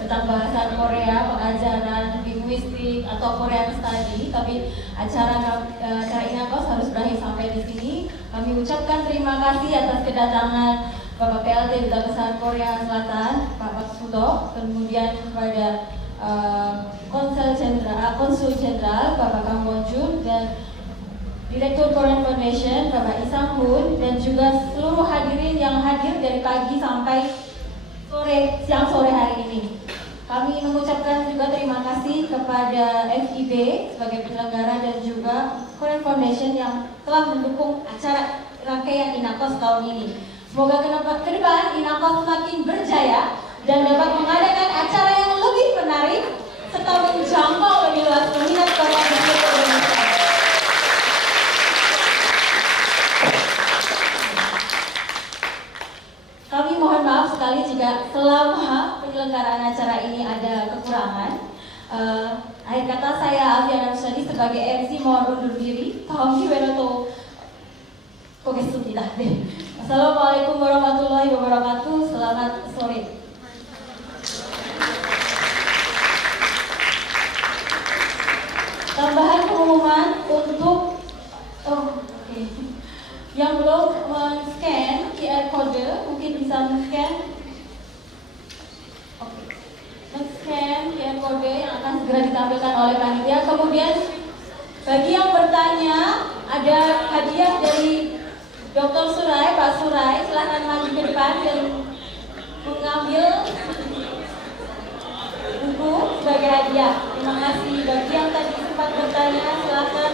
tentang bahasa Korea, pengajaran, linguistik atau Korean Study. Tapi acara Inakos harus berakhir sampai di sini. Kami ucapkan terima kasih atas kedatangan Bapak PLT Duta Besar Korea Selatan, Pak Suto, kemudian kepada Konsul Jenderal Bapak Kang Won-jun dan Direktur Korean Foundation Bapak Isang Hun, dan juga seluruh hadirin yang hadir dari pagi sampai siang sore hari ini. Kami mengucapkan juga terima kasih kepada FIB sebagai penyelenggara dan juga Korean Foundation yang telah mendukung acara rangkaian Inakos tahun ini. Semoga ke depan Inakos semakin berjaya dan dapat mengadakan acara yang lebih menarik serta menjangkau lebih luas minat Korea di seluruh Indonesia. Kami mohon maaf sekali jika selama penyelenggaraan acara ini ada kekurangan. Akhir kata saya Alfiana Nusadi sebagai MC mohon undur diri. Tahun 2020 Kogesutilah deh. Assalamualaikum warahmatullahi wabarakatuh. Selamat sore. Tambahan pengumuman untuk yang belum men-scan QR code mungkin bisa men-scan. Men-scan QR code yang akan segera ditampilkan oleh panitia. Kemudian bagi yang bertanya, ada hadiah dari Dr. Surai, Pak Surai, silahkan maju ke depan dan mengambil buku sebagai hadiah. Terima kasih. Bagi yang tadi sempat bertanya, silahkan